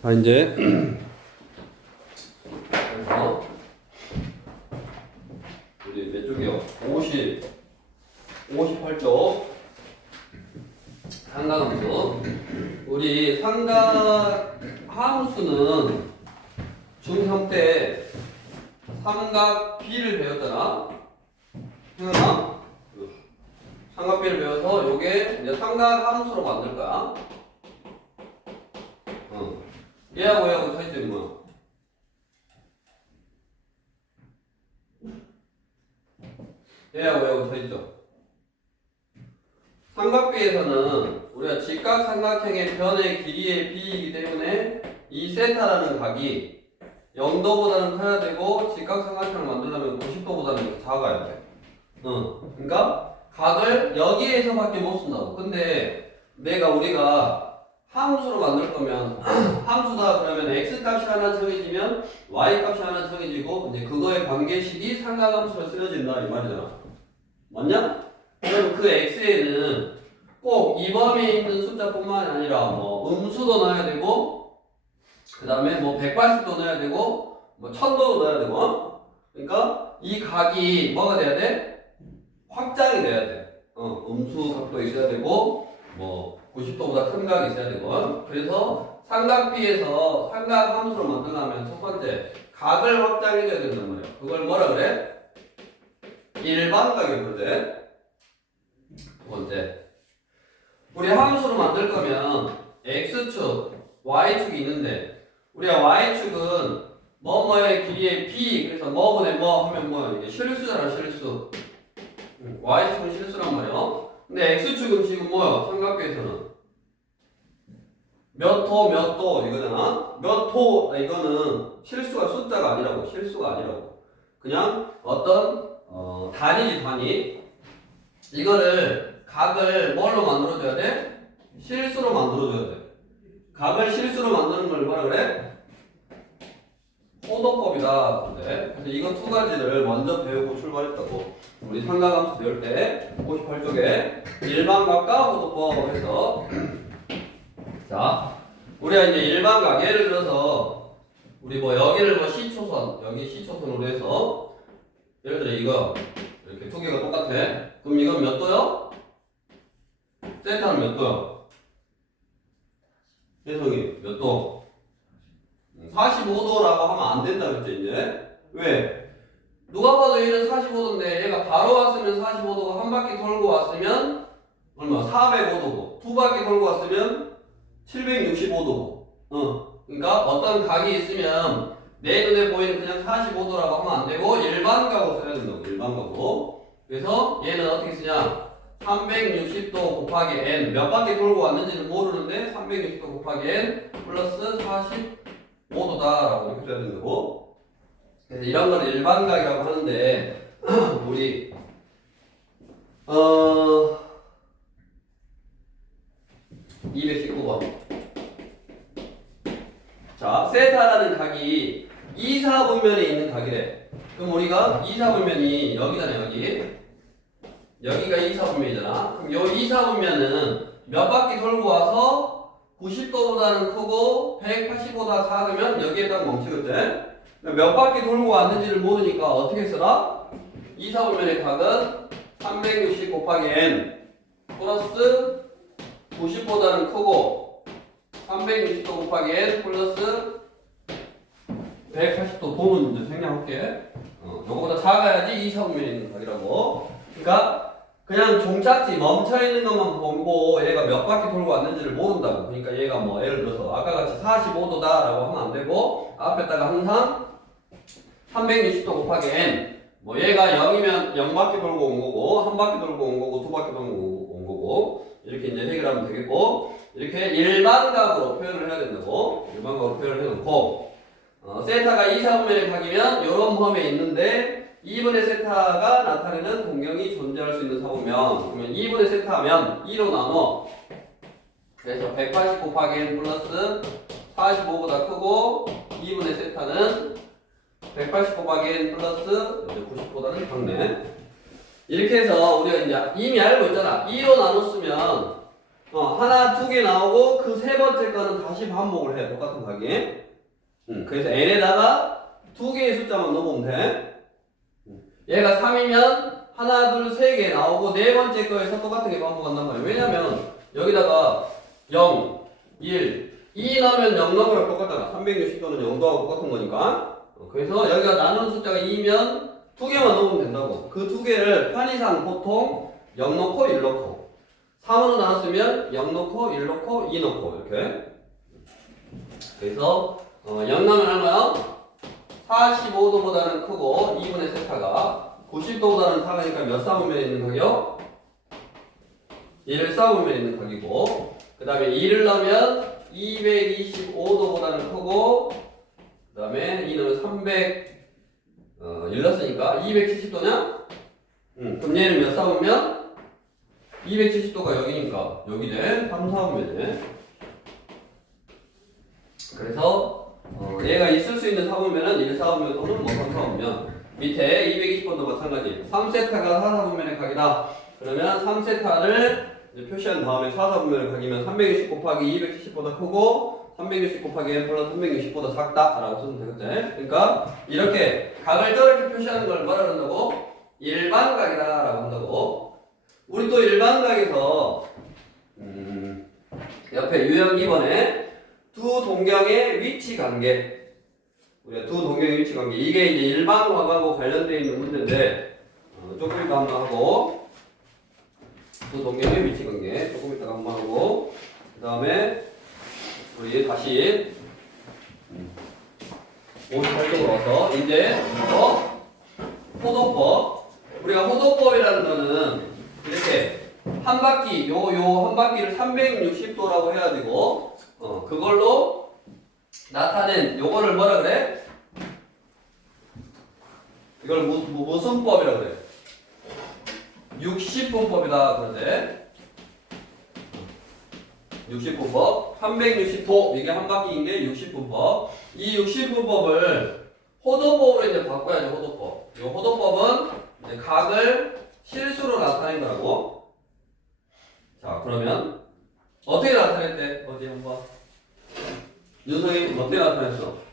자, 이제 그래서 우리 몇 쪽이요? 58쪽 삼각함수. 우리 삼각 함수는 중3 때 삼각 B를 배웠잖아. 생각나? 삼각 B를 배워서 요게 이제 삼각 함수로 만들 거야. 얘하고 얘하고 차이점이 뭐야? 얘하고 얘하고 차이점. 삼각비에서는 우리가 직각삼각형의 변의 길이의 b이기 때문에 이 세타라는 각이 0도보다는 커야 되고 직각삼각형을 만들려면 90도보다는 작아야 돼. 그러니까 각을 여기에서밖에 못 쓴다고. 근데 우리가 함수로 만들 거면 함수다 그러면 x 값이 하나 정해지면 y 값이 하나 정해지고 이제 그거의 관계식이 삼각함수로 쓰여진다 이 말이잖아. 맞냐? 그럼 그 x에는 꼭 이 범위에 있는 숫자뿐만 아니라 뭐 음수도 넣어야 되고 그 다음에 뭐 180도 넣어야 되고 뭐 1000도도 넣어야 되고 그러니까 이 각이 뭐가 돼야 돼? 확장이 돼야 돼. 음수 각도 있어야 되고 뭐 90도보다 큰 각이 있어야 되고 그래서 삼각비에서 삼각 함수로 만들려면 첫 번째 각을 확장해줘야 된단 말이야. 그걸 뭐라 그래? 일반각이 부르대. 두 번째 우리 함수로 만들 거면 x축, y축이 있는데 우리가 y축은 뭐뭐의 길이의 b 그래서 뭐분의 뭐 하면 뭐야 이게 실수잖아 실수. y축은 실수란 말이야. 근데 x축은 지금 뭐야 삼각비에서는 몇 호 몇 도 이거잖아. 몇 호 이거는 실수가 숫자가 아니라고. 실수가 아니라고. 그냥 어떤 단위지 단위. 이거를 각을 뭘로 만들어줘야 돼? 실수로 만들어줘야 돼. 각을 실수로 만드는 걸 뭐라 그래? 호도법이다. 그래. 그래서 이거 두 가지를 먼저 배우고 출발했다고. 우리 삼각함수 배울 때 58쪽에 일반각과 호도법 해서 자, 우리가 이제 일반각 예를 들어서 우리 뭐 여기를 뭐 시초선 여기 시초선으로 해서 예를 들어 이거 이렇게 두 개가 똑같아. 그럼 이건 몇 도요? 세타는 몇 도요? 혜성이 몇 도? 45도라고 하면 안 된다 그랬지 이제. 왜? 누가 봐도 얘는 45도인데 얘가 바로 왔으면 45도고 한 바퀴 돌고 왔으면 얼마? 405도고 두 바퀴 돌고 왔으면 765도고. 그러니까 어떤 각이 있으면 내 눈에 보이는 그냥 45도라고 하면 안 되고 일반각으로 써야 된다고. 일반각으로. 그래서 얘는 어떻게 쓰냐? 360도 곱하기 n 몇 바퀴 돌고 왔는지는 모르는데 360도 곱하기 n 플러스 45도다라고 이렇게 써야 된다고. 그래서 이런 걸 일반각이라고 하는데 우리 219번. 자, 세타라는 각이 2사분면에 있는 각이래. 그럼 우리가 2사분면이 여기잖아요, 여기. 여기가 2사분면이잖아. 그럼 요 2사분면은 몇 바퀴 돌고 와서 90도보다는 크고 180보다 작으면 여기에 딱 멈추겠지? 몇 바퀴 돌고 왔는지를 모르니까 어떻게 쓰라? 2사분면의 각은 360 곱하기 n 플러스 90보다는 크고 360도 곱하기 n 플러스 180도 도는 이제 생략할게. 요거보다 작아야지 2사분면이 있는 각이라고. 그러니까 그냥 종착지 멈춰있는 것만 보고 얘가 몇 바퀴 돌고 왔는지를 모른다고. 그러니까 얘가 뭐 예를 들어서 아까 같이 45도다 라고 하면 안 되고 앞에다가 항상 360도 곱하기 n 뭐 얘가 0이면 0바퀴 돌고 온 거고 한 바퀴 돌고 온 거고 두 바퀴 돌고 온 거고 이렇게 이제 해결하면 되겠고 이렇게 일반각으로 표현을 해야 된다고. 일반각으로 표현을 해놓고 세타가 2사분면의 각이면 이런 범위에 있는데 2분의 세타가 나타내는 공경이 존재할 수 있는 사고면 그러면 2분의 세타 하면 2로 나눠. 그래서 180 곱하기 n 플러스 45보다 크고 2분의 세타는 180 곱하기 n 플러스 90보다는 작네. 이렇게 해서 우리가 이제 이미 알고 있잖아. 2로 나눴으면 하나, 두 개 나오고 그 세 번째 거는 다시 반복을 해. 똑같은 각이. 그래서 n에다가 두 개의 숫자만 넣어보면 돼. 얘가 3이면 하나, 둘, 세 개 나오고 네 번째 거에서 똑같은 게 반복한단 말이야. 왜냐면 여기다가 0, 1, 2 넣으면 0 넣으면 똑같잖아. 360도는 0도하고 똑같은 거니까. 그래서 여기가 나누는 숫자가 2면 두 개만 넣으면 된다고. 그 두 개를 편의상 보통 0 넣고 1 넣고 3으로 나눴으면 0 넣고 1 넣고 2 넣고 이렇게. 그래서 0 넣으면 얼마요? 45도보다는 크고 2분의 세타가 90도보다는 작으니까 몇 사분면에 있는 각이요? 1 사분면에 있는 각이고, 그 다음에 2를 넣으면 225도보다는 크고, 그 다음에 2 넣으면 1 넣었으니까 270도냐? 그럼 얘는 몇 사분면? 270도가 여기니까 여기는 3, 4분면이네. 그래서 얘가 있을 수 있는 사분면은 1, 4분면 또는 3, 4분면. 밑에 220번도 마찬가지. 3세타가 4, 4분면의 각이다. 그러면 3세타를 표시한 다음에 4, 4분면의 각이면 360 곱하기 270보다 크고 360 곱하기 n 플러스 360보다 작다 라고 쓰면 되겠지. 그러니까 이렇게 각을 저렇게 표시하는 걸 뭐라 그런다고? 일반각이다 라고 한다고. 우리 또 일반각에서 옆에 유형 2번에 두 동경의 위치 관계, 우리가 두 동경의 위치 관계, 이게 이제 일반각하고 관련되어 있는 문제인데 조금 이따 한번 하고, 두 동경의 위치 관계 조금 이따 한번 하고, 그 다음에 우리 다시 58쪽으로 와서 이제 호도법. 우리가 호도법이라는 거는 이렇게 한 바퀴, 요 한 바퀴를 360도라고 해가지고 그걸로 나타낸 요거를 뭐라 그래? 이걸 무슨 법이라고 그래? 60분법이다 그러대. 60분법. 360도 이게 한 바퀴인 게 60분법. 이 60분법을 호도법으로 이제 바꿔야죠. 호도법. 이 호도법은 이제 각을 실수로 나타낸 거라고. 자, 그러면 어떻게 나타냈대? 어디 한번. 윤성이 어떻게 나타냈어?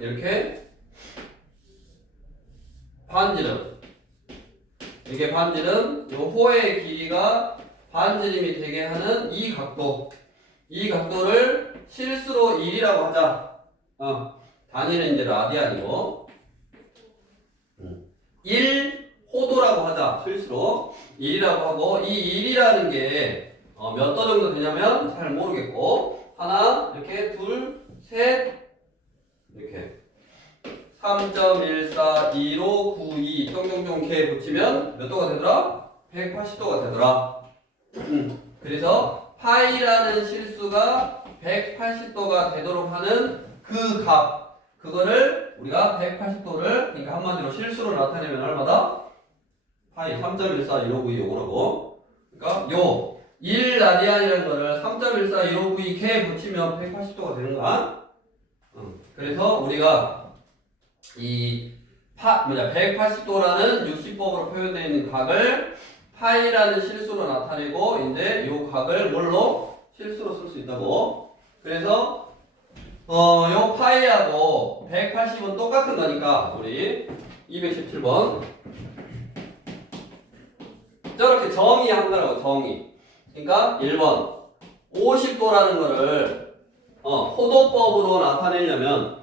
이렇게 반지름. 이게 반지름, 요 호의 길이가 반지름이 되게 하는 이 각도. 이 각도를 실수로 1이라고 하자. 단위는 이제 라디안이고 1 호도라고 하자. 실수로 1이라고 하고, 이 1이라는 게 몇 도 정도 되냐면 잘 모르겠고, 하나, 이렇게 둘, 셋, 이렇게 3.142592 쫑쫑쫑 개 붙이면 몇 도가 되더라? 180도가 되더라. 그래서 파이라는 실수가 180도가 되도록 하는 그 값, 그거를 우리가 180도를 그러니까 한마디로 실수로 나타내면 얼마다? 파이 3.141592 요거라고. 그러니까 요 1라디안이라는 거를 3.141592 개 붙이면 180도가 되는 거야. 그래서 우리가 이 180도라는 60법으로 표현되어 있는 각을 파이라는 실수로 나타내고, 이제 이 각을 뭘로? 실수로 쓸 수 있다고. 그래서 요 파이하고 180은 똑같은 거니까 우리 217번 저렇게 정의한 거라고. 정의. 그러니까 1번 50도라는 거를 호도법으로 나타내려면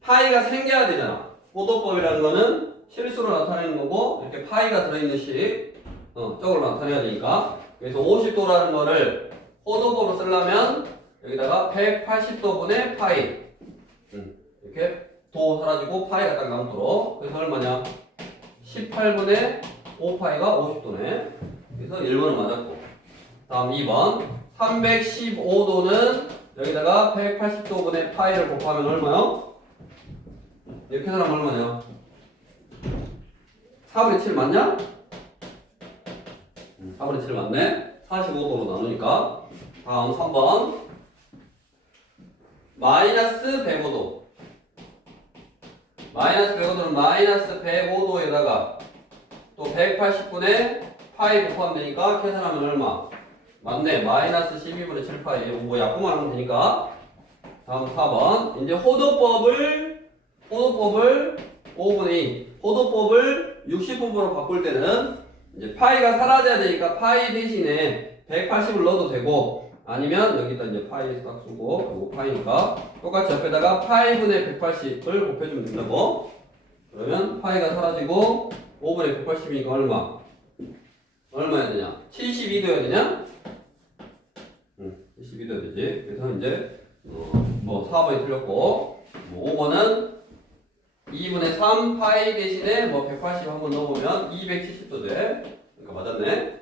파이가 생겨야 되잖아. 호도법이라는 거는 실수로 나타내는 거고, 이렇게 파이가 들어있는 식 저걸로 나타내야 되니까. 그래서 50도라는 거를 호도법으로 쓰려면 여기다가 180도분의 파이, 이렇게 도 사라지고 파이가 딱 남도록. 그래서 얼마냐? 18분의 5파이가 50도네. 그래서 1번은 맞았고, 다음 2번 315도는 여기다가 180도분의 파이를 곱하면 얼마요? 이렇게 사람 얼마냐? 4분의 7 맞냐? 4분의 7 맞네. 45도로 나누니까. 다음 3번 마이너스 105도. 마이너스 105도는 마이너스 105도에다가 또 180분의 파이 곱하면 되니까 계산하면 얼마? 맞네. 마이너스 12분의 7파이. 뭐 약분만 하면 되니까. 다음 4번. 이제 호도법을 5분의 2. 호도법을 60분으로 바꿀 때는 이제 파이가 사라져야 되니까 파이 대신에 180을 넣어도 되고 아니면 여기다 이제 파이 딱 쓰고 이거 파이니까 똑같이 옆에다가 파이분의 180을 곱해주면 된다고. 그러면 파이가 사라지고 5분의 180이니까 얼마 해야 되냐? 72도 해야 되냐? 72도 해야 되지. 그래서 이제 뭐 4번이 틀렸고 뭐 5번은 2분의 3 파이 대신에 뭐 180 한번 넣어보면 270도 돼. 그러니까 맞았네.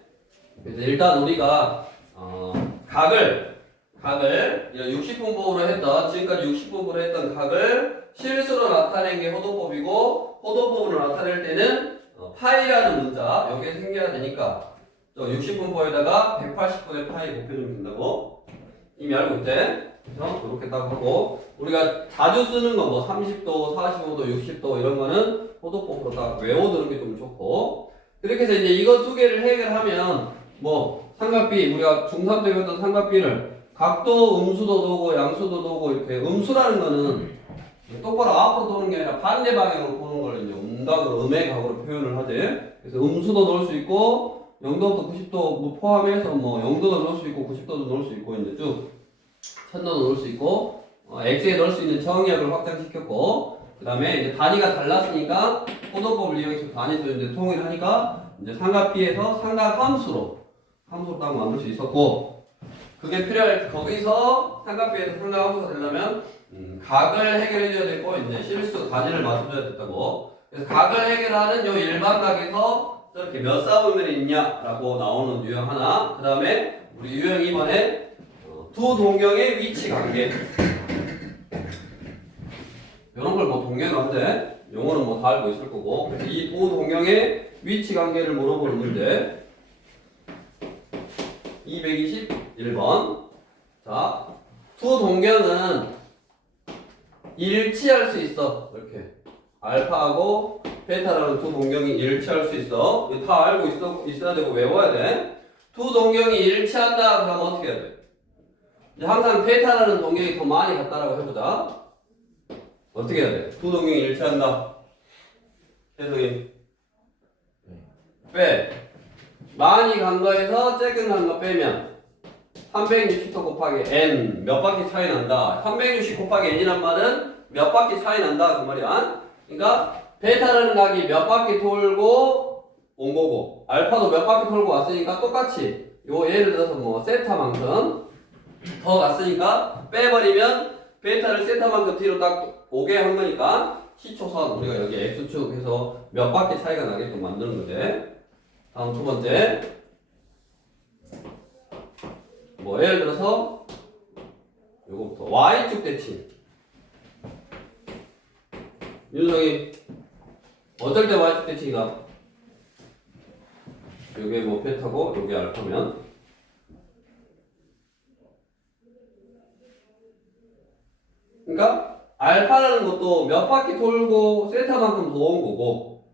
그래서 일단 우리가 각을 60분법으로 했던 지금까지 60분법으로 했던 각을 실수로 나타낸 게 호도법이고 호도법으로 나타낼 때는 파이라는 문자 여기에 생겨야 되니까 60분법에다가 180분의 파이 곱해주면 된다고 이미 알고 있지? 그래서 이렇게 딱 하고 우리가 자주 쓰는 거 뭐 30도, 45도, 60도 이런 거는 호도법으로 딱 외워두는 게 좀 좋고 그렇게 해서 이제 이거 두 개를 해결하면 뭐 삼각비 우리가 중3 때 배웠던 삼각비를 각도 음수도 도고 양수도 도고 이렇게 음수라는 거는 똑바로 앞으로 도는 게 아니라 반대 방향으로 도는 걸 이제 음각으로 음의 각으로 표현을 하지. 그래서 음수도 넣을 수 있고 0도부터 90도 뭐 포함해서 뭐 0도도 넣을 수 있고 90도도 넣을 수 있고 이제 쭉 1000도도 넣을 수 있고 x에 넣을 수 있는 정의역을 확장시켰고 그 다음에 이제 단위가 달랐으니까 호도법을 이용해서 단위도 이제 통일하니까 이제 삼각비에서 삼각함수로 딱 만들 수 있었고 그게 필요할 거기서 삼각비에서 삼각함수가 되려면 각을 해결해줘야 되고 이제 실수 단위를 맞춰줘야 됐다고. 그래서 각을 해결하는 요 일반 각에서 저렇게 몇 사분면이 있냐라고 나오는 유형 하나. 그 다음에 우리 유형 2번에 두 동경의 위치 관계. 이런 걸 뭐 동경은 안 돼. 용어는 뭐 다 알고 있을 거고. 그래서 이 두 동경의 위치 관계를 물어보는 문제. 221번. 자, 두 동경은 일치할 수 있어. 이렇게 알파하고 베타라는 두 동경이 일치할 수 있어. 이거 다 알고 있어야 되고 외워야 돼. 두 동경이 일치한다 그러면 어떻게 해야 돼? 이제 항상 베타라는 동경이 더 많이 같다라고 해보자. 어떻게 해야 돼? 두 동경이 일치한다. 해석이 빼. 많이 간 거에서 작은 간 거 빼면 360도 곱하기 n 몇 바퀴 차이 난다. 360 곱하기 n이란 말은 몇 바퀴 차이 난다 그 말이야. 그러니까 베타라는 각이 몇 바퀴 돌고 온 거고 알파도 몇 바퀴 돌고 왔으니까 똑같이 요 예를 들어서 뭐 세타만큼 더 갔으니까 빼버리면 베타를 세타만큼 뒤로 딱 오게 한 거니까 시초선 우리가 여기 x축 해서 몇 바퀴 차이가 나게끔 만드는 거지. 다음 두 번째 뭐 예를 들어서 요거부터 y축 대칭. 윤석이 어쩔 때 y축 대칭이다. 요게 뭐 베타고 요게 알파면 그러니까 알파라는 것도 몇 바퀴 돌고 세타만큼 더 온 거고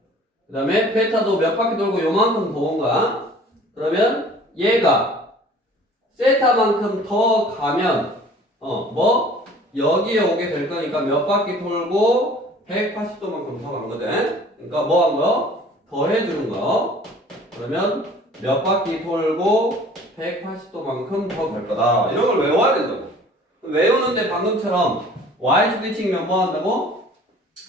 그 다음에 베타도 몇 바퀴 돌고 요만큼 더 온 거야. 그러면 얘가 세타만큼 더 가면 뭐 여기에 오게 될 거니까 몇 바퀴 돌고 180도만큼 더 간 거든. 그러니까 뭐 한 거? 더 해주는 거. 그러면 몇 바퀴 돌고 180도만큼 더 갈 거다. 이런 걸 외워야 된다고. 외우는데 방금처럼 y축 대칭이면 뭐 한다고?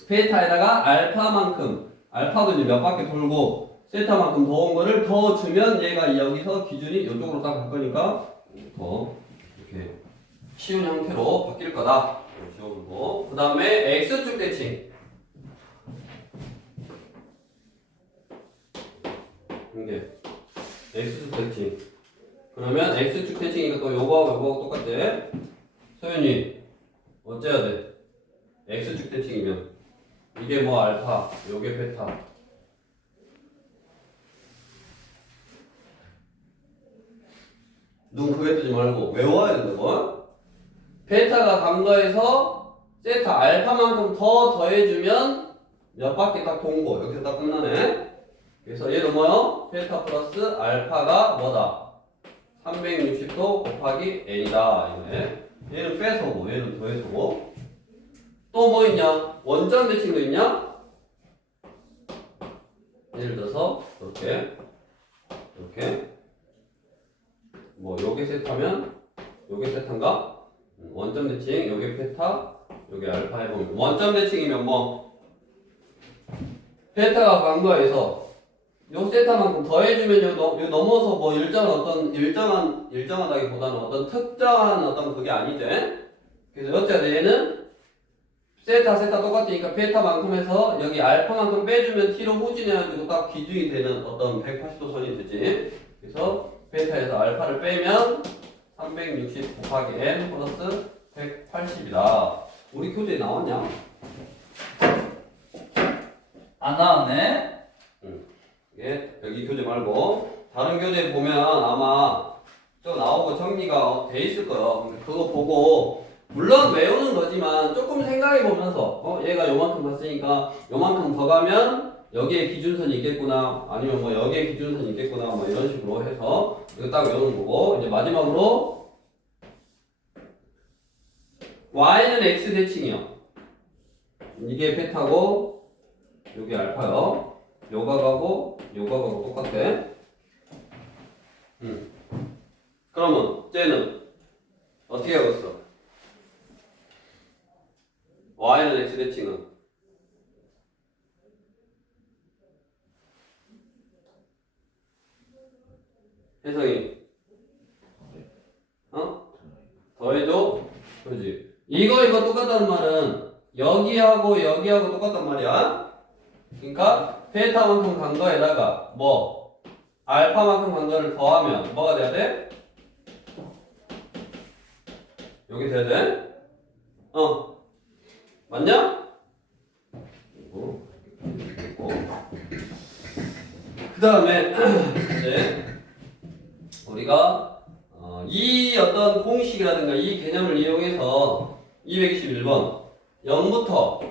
베타에다가 알파만큼 알파도 이제 몇 바퀴 돌고 세타만큼 더 온 거를 더 주면 얘가 여기서 기준이 이쪽으로 딱 갈 거니까 더 이렇게 쉬운 형태로 바뀔 거다. 지워보고 그 다음에 x축 대칭 이게 x축 대칭 그러면 x축 대칭이니까 또 요거하고 똑같지? 소연이 어째야 돼? x축 대칭이면 이게 뭐 알파 요게 베타 눈 크게 뜨지 말고 외워야 된다고. 베타가 간 거에서 세타 알파만큼 더 더해주면 옆 바퀴 딱 동고 여기서 딱 끝나네. 그래서 얘는 뭐요? 베타 플러스 알파가 뭐다? 360도 곱하기 n이다. 이거네. 얘는 빼서고 얘는 더해서고. 또 뭐 있냐? 원점 대칭도 있냐? 예를 들어서 이렇게 뭐 요게 세타면 요게 세타인가? 원점 대칭 요게 베타 요게 알파 해보면 원점 대칭이면 뭐 베타가 간거에서 요 세타만큼 더해주면 요 넘어서 뭐 일정하다기보다는 어떤 특정한 어떤 그게 아니지. 그래서 어쨌든 얘는 세타 똑같으니까 베타만큼 해서 여기 알파만큼 빼주면 t로 후진해가지고 딱 기준이 되는 어떤 180도 선이 되지. 그래서 베타에서 알파를 빼면 360 곱하기 n 플러스 180이다. 우리 교재에 나왔냐? 안 나왔네. 예, 여기 교재 말고 다른 교재 보면 아마 저 나오고 정리가 돼 있을 거예요. 그거 보고 물론 외우는 거지만 조금 생각해 보면서 얘가 요만큼 갔으니까 요만큼 더 가면 여기에 기준선이 있겠구나 아니면 뭐 여기에 기준선이 있겠구나 뭐 이런 식으로 해서 이거 딱 외우는 거고 이제 마지막으로 y는 x 대칭이요. 이게 베타고 요게 알파요. 요각하고 똑같아. 그러면 쟤는 어떻게 하겠어? y는 x 대칭은 혜성이 더해줘? 그렇지. 이거 똑같다는 말은 여기하고 똑같단 말이야. 그러니까 베타만큼 간 거에다가 뭐 알파만큼 간 거를 더하면 뭐가 돼야 돼? 여기 돼야 돼? 맞냐? 그 다음에 이제 우리가 이 어떤 공식이라든가 이 개념을 이용해서 221번 0부터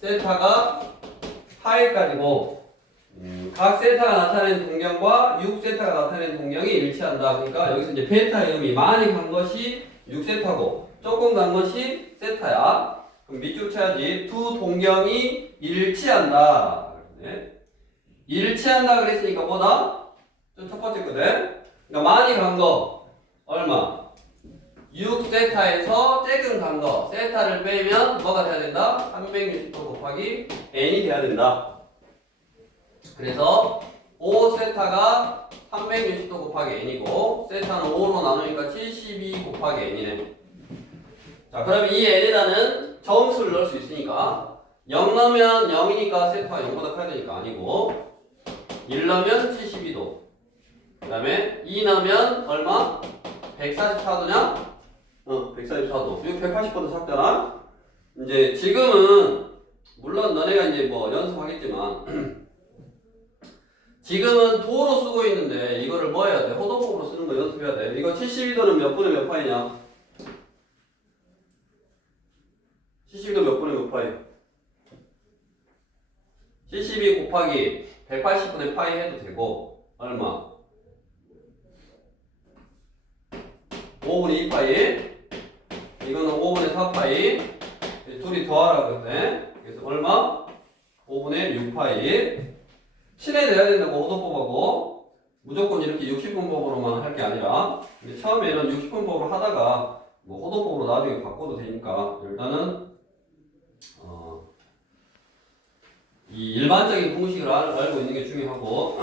세타가 파이까지고 각 세타가 나타내는 동경과 6세타가 나타내는 동경이 일치한다. 그러니까 여기서 이제 베타의 의미 많이 간 것이 6세타고 조금 간 것이 세타야. 그럼 밑줄 쳐야지. 두 동경이 일치한다. 네. 일치한다 그랬으니까 뭐다? 첫 번째 거든. 그러니까 많이 간 거 얼마? 6세타에서 조금 간 거 세타를 빼면 뭐가 돼야 된다? 360도 곱하기 n이 돼야 된다. 그래서 5세타가 360도 곱하기 n이고 세타는 5로 나누니까 72 곱하기 n이네. 자, 그러면 이 n에다는 정수를 넣을 수 있으니까 0 넣으면 0이니까 세타가 0보다 커야 되니까 아니고 1 넣으면 72도 그 다음에 2 넣으면 얼마? 144도냐? 144도. 이거 180보다 작잖아? 이제 지금은 물론 너네가 이제 뭐 연습하겠지만 지금은 도로 쓰고 있는데 이거를 뭐 해야 돼? 호도법으로 쓰는 거 연습해야 돼. 이거 72도는 몇 분의 몇 파이냐? 72도 몇 분의 몇 파이? 72 곱하기 180분의 파이 해도 되고 얼마? 5분의 2파이 이거는 5분의 4파이 둘이 더하라 그랬네. 그래서 얼마? 5분의 6파이 7에 내야 된다고 호도법하고 무조건 이렇게 60분법으로만 할 게 아니라 처음에는 60분법으로 하다가 뭐 호도법으로 나중에 바꿔도 되니까 일단은 이 일반적인 공식을 알고 있는 게 중요하고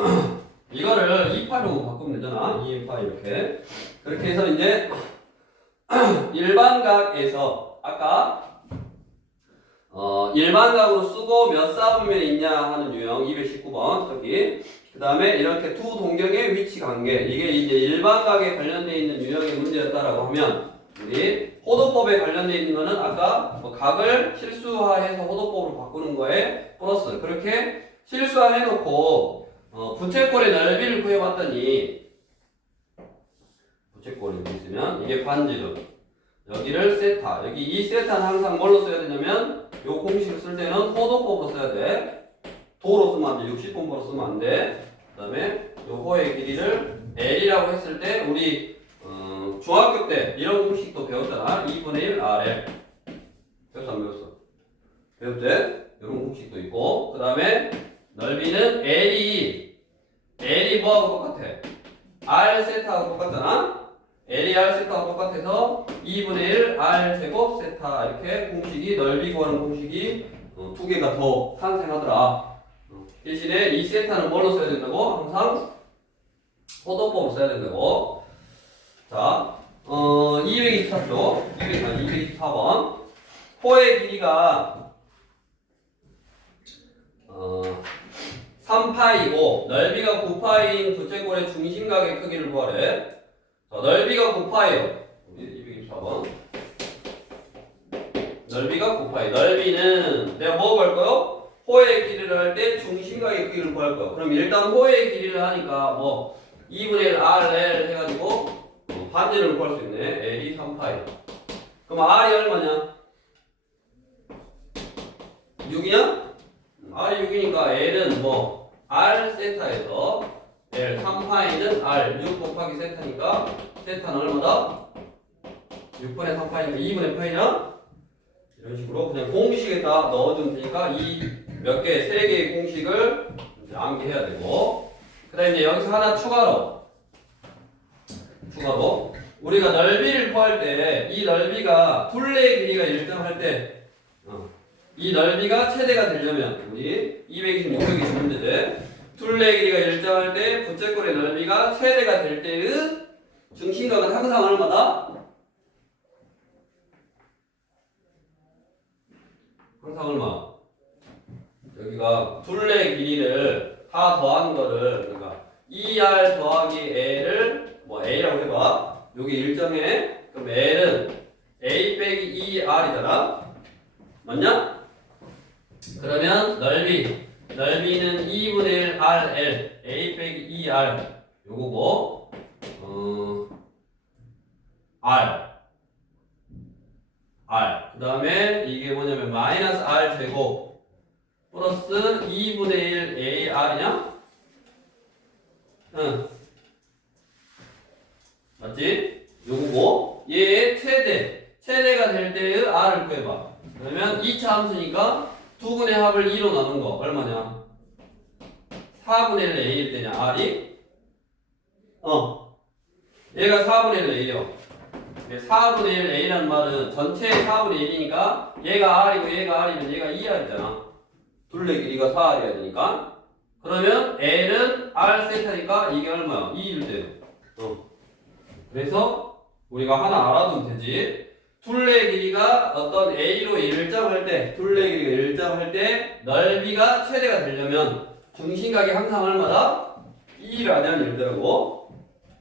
이거를 2파로 바꾸면 되잖아. 2파 이렇게 그렇게 해서 이제 일반각에서 아까 일반각으로 쓰고 몇 사분면에 있냐 하는 유형 219번 저기 그 다음에 이렇게 두 동경의 위치 관계 이게 이제 일반각에 관련되어 있는 유형의 문제였다라고 하면 우리 호도법에 관련되어 있는 거는 아까 뭐 각을 실수화해서 호도법으로 바꾸는 거에 플러스 그렇게 실수화해놓고 부채꼴의 넓이를 구해봤더니 부채꼴이 있으면 이게 반지름 여기를 세타. 여기 이 세타는 항상 뭘로 써야 되냐면 요 공식을 쓸 때는 호도법으로 써야 돼. 도로 쓰면 안 돼. 60분법으로 쓰면 안 돼. 그 다음에 요 호의 길이를 L이라고 했을 때 우리 중학교 때 이런 공식도 배웠잖아. 2분의 1 RL. 배웠어 안 배웠어? 배웠대? 이런 공식도 있고 그 다음에 넓이는 L이 뭐하고 똑같아? R 세타하고 똑같잖아? L이 R 세타하고 똑같아서 2분의 1 R 제곱 세타 이렇게 공식이 넓이 구하는 공식이 두 개가 더 탄생하더라. 대신에 이 세타는 뭘로 써야 된다고? 항상 호도법으로 써야 된다고. 자, 224쪽 224번 호의 길이가 3파이고 넓이가 9파이인 부채꼴의 중심각의 크기를 구하래. 자, 넓이가 9파이요. 224번. 넓이가 9파이. 넓이는 내가 뭐 구할 거요? 호의 길이를 할 때 중심각의 크기를 구할 거야. 그럼 일단 호의 길이를 하니까 뭐 2분의 1 RL 해가지고 반지를 구할 수 있네. L이 3파이. 그럼 R이 얼마냐? 6이냐? R이 6이니까 L은 뭐 R 세타에서 L 3파이는 R 6 곱하기 세타니까 세타는 얼마다? 6분의 3파이니까 2분의 파이냐? 이런 식으로 그냥 공식에다 넣어주면 되니까 이 몇 개, 세 개의 공식을 이제 암기해야 되고 그 다음에 이제 여기서 하나 추가로 우리가 넓이를 구할 때 이 넓이가 둘레의 길이가 일정할 때 이 넓이가 최대가 되려면 우리 220, 600이 문제인데 둘레의 길이가 일정할 때 부채꼴의 넓이가 최대가 될 때의 중심각은 항상 얼마다? 항상 얼마? 여기가 둘레의 길이를 다 더한 거를 그러니까 2R 더하기 L을 뭐 A라고 해봐. 여기 일정해. 그럼 L은 A 빼기 2R이잖아. 맞냐? 그러면 넓이는 2분의 1 RL A 빼기 2R 요거고 R 그 다음에 이게 뭐냐면 마이너스 R 제곱 플러스 2분의 1 AR이냐? 응 맞지? 요거고 얘의 최대가 될 때의 R을 구해봐. 그러면 2차 함수니까 두 분의 합을 2로 나눈 거 얼마냐? 4분의 1 A일 때냐 R이? 얘가 4분의 1 A요. 4분의 1 A라는 말은 전체의 4분의 1이니까 얘가 R이고 얘가 R이면 얘가 2R이잖아. 둘레 길이가 4R이어야 되니까. 그러면 L은 R 세타니까 이게 얼마야? 2일 때요. 그래서 우리가 하나 알아두면 되지. 둘레 길이가 어떤 A로 일정할 때, 둘레 길이가 일정할 때 넓이가 최대가 되려면 중심각이 항상 얼마다? 2라는 일대라고.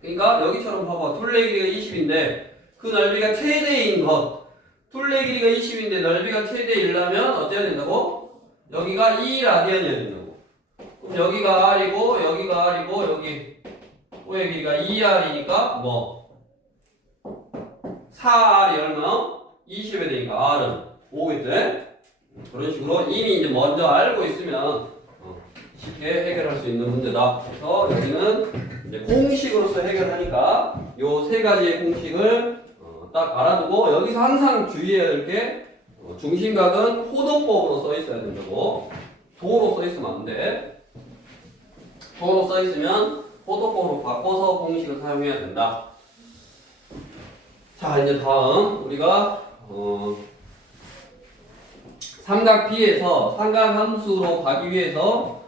그러니까 여기처럼 봐봐. 둘레 길이가 20인데 그 넓이가 최대인 것. 둘레 길이가 20인데 넓이가 최대이려면 어째야 된다고? 여기가 2라디안이어야 된다고. 그럼 여기가 R이고 여기가 R이고 여기 호의 길이가 2R이니까 뭐 4R이 얼마? 20에 되니까 R은 5겠지? 그런 식으로 이미 이제 먼저 알고 있으면 쉽게 해결할 수 있는 문제다. 그래서 여기는 이제 공식으로서 해결하니까 요 세 가지의 공식을 딱 알아두고 여기서 항상 주의해야 될 게 중심각은 호도법으로 써 있어야 된다고. 도로 써 있으면 안 돼. 도로 써 있으면 호도법으로 바꿔서 공식을 사용해야 된다. 자, 이제 다음 우리가 삼각 B에서 삼각함수로 가기 위해서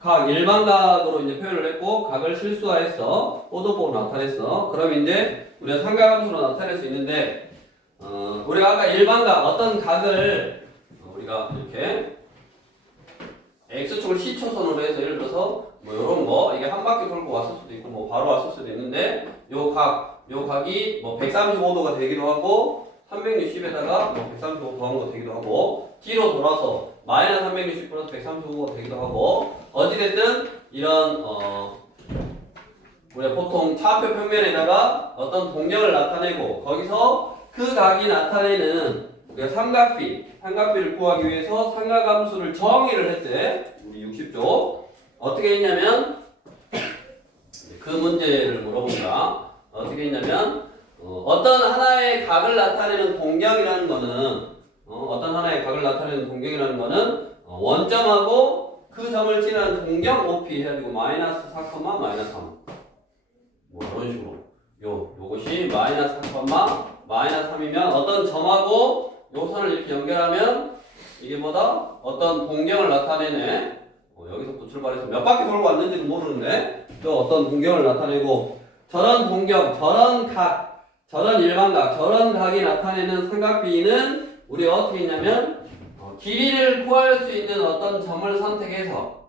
각 일반각으로 이제 표현을 했고 각을 실수화했어. 호도법으로 나타냈어. 그럼 이제 우리가 삼각함수로 나타낼 수 있는데 우리가 아까 일반각 어떤 각을 우리가 이렇게 X축을 C초선으로 해서 예를 들어서 뭐 요런 거 이게 한 바퀴 돌고 왔을 수도 있고 뭐 바로 왔을 수도 있는데 요 각이 뭐 135도가 되기도 하고 360에다가 뭐 135도 더한 거 되기도 하고 뒤로 돌아서 마이너스 360 플러스 135가 되기도 하고 어찌됐든 이런 우리가 보통 차표 평면에다가 어떤 동력을 나타내고 거기서 그 각이 나타내는 우리가 삼각비를 구하기 위해서 삼각함수를 정의를 했대. 우리 60조. 어떻게 했냐면 그 문제를 물어본다. 어떻게 했냐면 어떤 하나의 각을 나타내는 동경이라는 거는 원점하고 그 점을 지나는 동경 OP 해가지고 마이너스 4, 마이너스 3 뭐 이런 식으로 요것이 마이너스 4, 마이너스 3이면 어떤 점하고 요 선을 이렇게 연결하면 이게 뭐다? 어떤 동경을 나타내네. 여기서부터 출발해서 몇 바퀴 돌고 왔는지는 모르는데 또 어떤 동경을 나타내고 저런 동경, 저런 각, 저런 일반각, 저런 각이 나타내는 삼각비는 우리가 어떻게 했냐면 길이를 구할 수 있는 어떤 점을 선택해서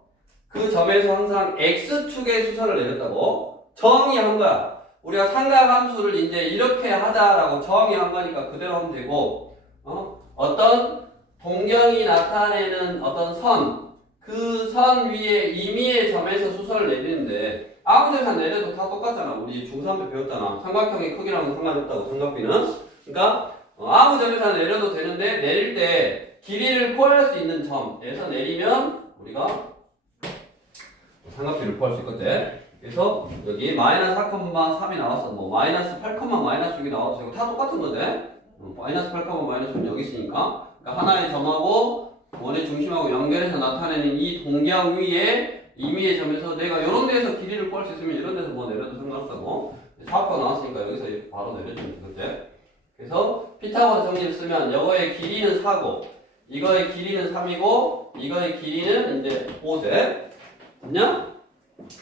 그 점에서 항상 x축의 수선을 내렸다고 정의한 거야. 우리가 삼각함수를 이제 이렇게 하자라고 정의한 거니까 그대로 하면 되고 어떤 동경이 나타내는 어떤 선, 그 선 위에 임의의 점에서 수선을 내리는데 아무 데나 내려도 다 똑같잖아. 우리 중3 때 배웠잖아. 삼각형의 크기랑은 상관없다고 삼각비는. 그러니까 아무 점에서 내려도 되는데 내릴 때 길이를 구할 수 있는 점에서 내리면 우리가 삼각비를 구할 수 있거든. 그래서 여기 마이너스 4,3이 나왔어. 뭐 마이너스 8, 마이너스 6이 나와도 되고 다 똑같은 거데. 마이너스 8, 마이너스 6은 여기 있으니까. 그러니까 하나의 점하고 원의 중심하고 연결해서 나타내는 이 동경 위에 임의의 점에서 내가 이런 데서 길이를 구할 수 있으면 이런 데서 뭐 내려도 상관없다고. 4가 나왔으니까 여기서 바로 내려주면 되거든. 그래서 피타고라 정리를 쓰면 이거의 길이는 4고 이거의 길이는 3이고 이거의 길이는 이제 5제. 됐냐?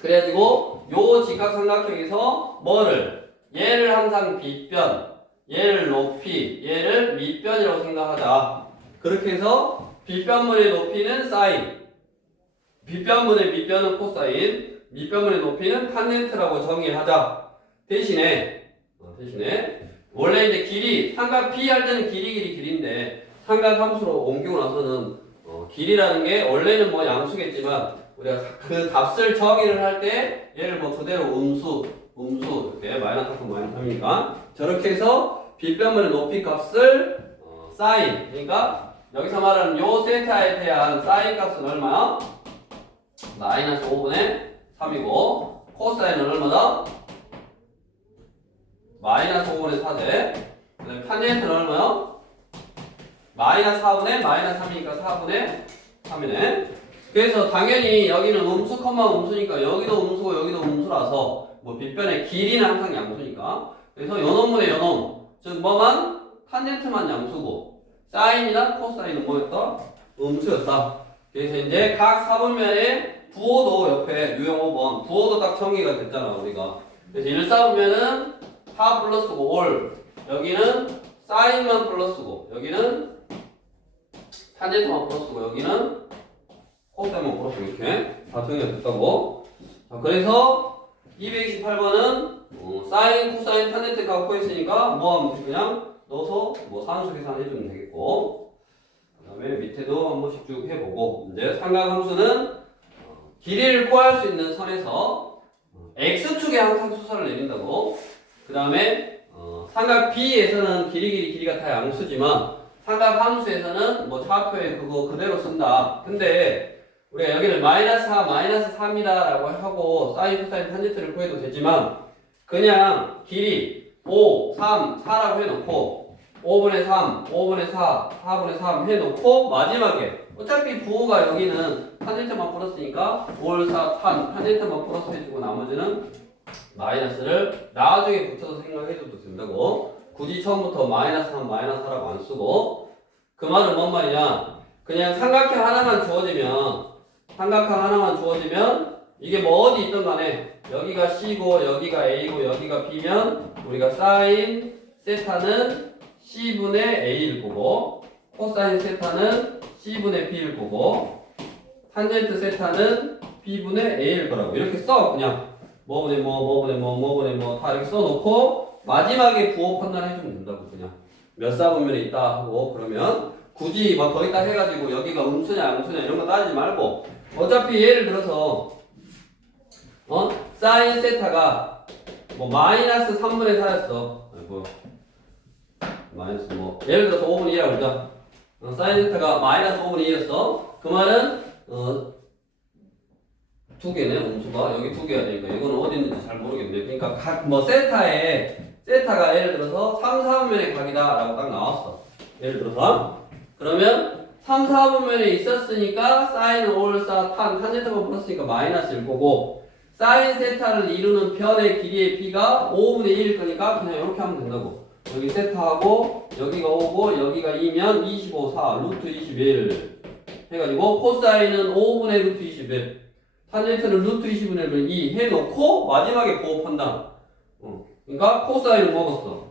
그래가지고 요 직각삼각형에서 뭐를 얘를 항상 빗변, 얘를 높이, 얘를 밑변이라고 생각하자. 그렇게 해서 빗변분의 높이는 사인, 빗변분의 밑변은 코사인, 밑변분의 높이는 탄젠트라고 정의하자. 대신에 원래 이제 길이 삼각 B 할 때는 길인데 삼각 함수로 옮기고 나서는 길이라는 게 원래는 뭐 양수겠지만 우리가 그 값을 정의를 할 때 얘를 뭐 그대로 음수 이렇게 마이너스 4, 마이너스 3이니까 저렇게 해서 빗변분의 높이 값을 사인, 그러니까 여기서 말하는 요 세타에 대한 사인 값은 얼마야? 마이너스 5분의 3이고 코사인은 얼마다? 마이너스 5분의 4제. 그다음에 탄젠트는 얼마야? 마이너스 4분의 마이너스 3이니까 4분의 3이네. 그래서 당연히 여기는 음수, 음수니까 여기도 음수고 여기도 음수라서 뭐 빗변의 길이는 항상 양수니까. 그래서 요놈분의 요놈, 즉 뭐만? 탄젠트만 양수고 사인이나 코사인은 뭐였다? 음수였다. 그래서 이제 각 사분면에 부호도 옆에 유형 5번 부호도 딱 정의가 됐잖아 우리가. 그래서 1사분면은 타 플러스고 올, 여기는 사인만 플러스고 여기는 탄젠트만 플러스고 여기는 코사인만 플러스고 이렇게 다 정의가 됐다고. 자, 그래서 228번은 사인, 코사인, 탄젠트 값 구했으니까 뭐 하면 돼? 그냥 넣어서 뭐 산수 계산해주면 되겠고, 그 다음에 밑에도 한 번씩 쭉 해보고, 이제 삼각함수는 길이를 구할 수 있는 선에서 x축에 항상 수선을 내린다고. 그 다음에 삼각 B에서는 길이가 다 양수지만 삼각함수에서는 뭐 차표에 그거 그대로 쓴다. 근데 우리가 여기를 마이너스 4, 마이너스 3이다 라고 하고 사인, 코사인, 탄젠트를 구해도 되지만 그냥 길이 5, 3, 4라고 해놓고 5분의 3, 5분의 4, 4분의 3 해놓고 마지막에 어차피 부호가 여기는 탄젠트만 플러스니까 5, 4, 탄젠트만 플러스 해주고 나머지는 마이너스를 나중에 붙여서 생각해줘도 된다고. 굳이 처음부터 마이너스 3, 마이너스 4라고 안 쓰고. 그 말은 뭔 말이냐, 그냥 삼각형 하나만 주어지면 이게 뭐 어디 있든 간에 여기가 C고 여기가 A고 여기가 B면 우리가 사인 세타는 C분의 A를 보고 코사인 세타는 C분의 B를 보고 탄젠트 세타는 B분의 A를 보라고 이렇게 써. 그냥 뭐분의 뭐 다 이렇게 써놓고 마지막에 부호 판단해주면 된다고. 그냥 몇 사분면에 있다 하고 그러면 굳이 막 거기다 해가지고 여기가 음수냐 양수냐 이런 거 따지지 말고 어차피 예를 들어서 사인 세타가 뭐 마이너스 3분의 4였어. 아이고 마이너스 뭐 예를 들어서 5분의 2라고 보자. 사인 세타가 마이너스 5분의 2였어. 그 말은 두 개네. 음수가 여기 두 개가 되니까 이거는 어디 있는지 잘 모르겠네. 그러니까 각 뭐 세타가 예를 들어서 3, 4분면의 각이다라고 딱 나왔어. 예를 들어서 그러면 3, 4분면에 있었으니까 사인 올사 탄젠트가 플러스니까 마이너스일 거고 사인 세타를 이루는 변의 길이의 b가 5분의 1일 거니까 그냥 이렇게 하면 된다고. 여기 세타하고 여기가 5고 여기가 2면 25, 4, 루트 21 해가지고 코사인은 5분의 루트 21 탄젠트는 루트 20분의 2 해놓고 마지막에 부호판단. 그러니까 코사인을 먹었어.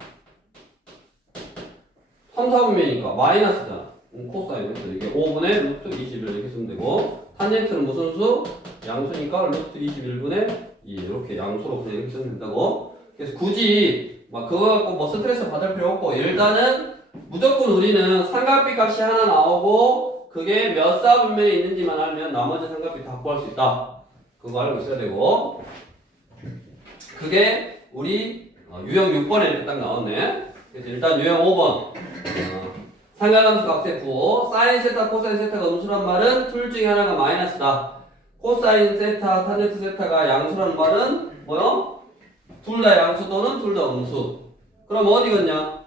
3, 4분면이니까 마이너스잖아. 코사인 그래서 이게 5분의 루트 21 이렇게 쓰면 되고 탄젠트는 무슨 수? 양수니까 루트 21분의 2 이렇게 양수로 그냥 이렇게 쓰면 된다고. 그래서 굳이 막 그거 갖고 뭐 스트레스 받을 필요 없고 일단은 무조건 우리는 삼각비 값이 하나 나오고 그게 몇 사분면에 있는지만 알면 나머지 삼각비 다 구할 수 있다. 그거 알고 있어야 되고 그게 우리 유형 6번에 이렇게 딱 나왔네. 그래서 일단 유형 5번 삼각함수 값의 구호 사인 세타 코사인 세타가 음수란 말은 둘 중에 하나가 마이너스다. 코사인 세타 탄젠트 세타가 양수란 말은 뭐요? 둘 다 양수 또는 둘 다 음수. 그럼 어디겠냐?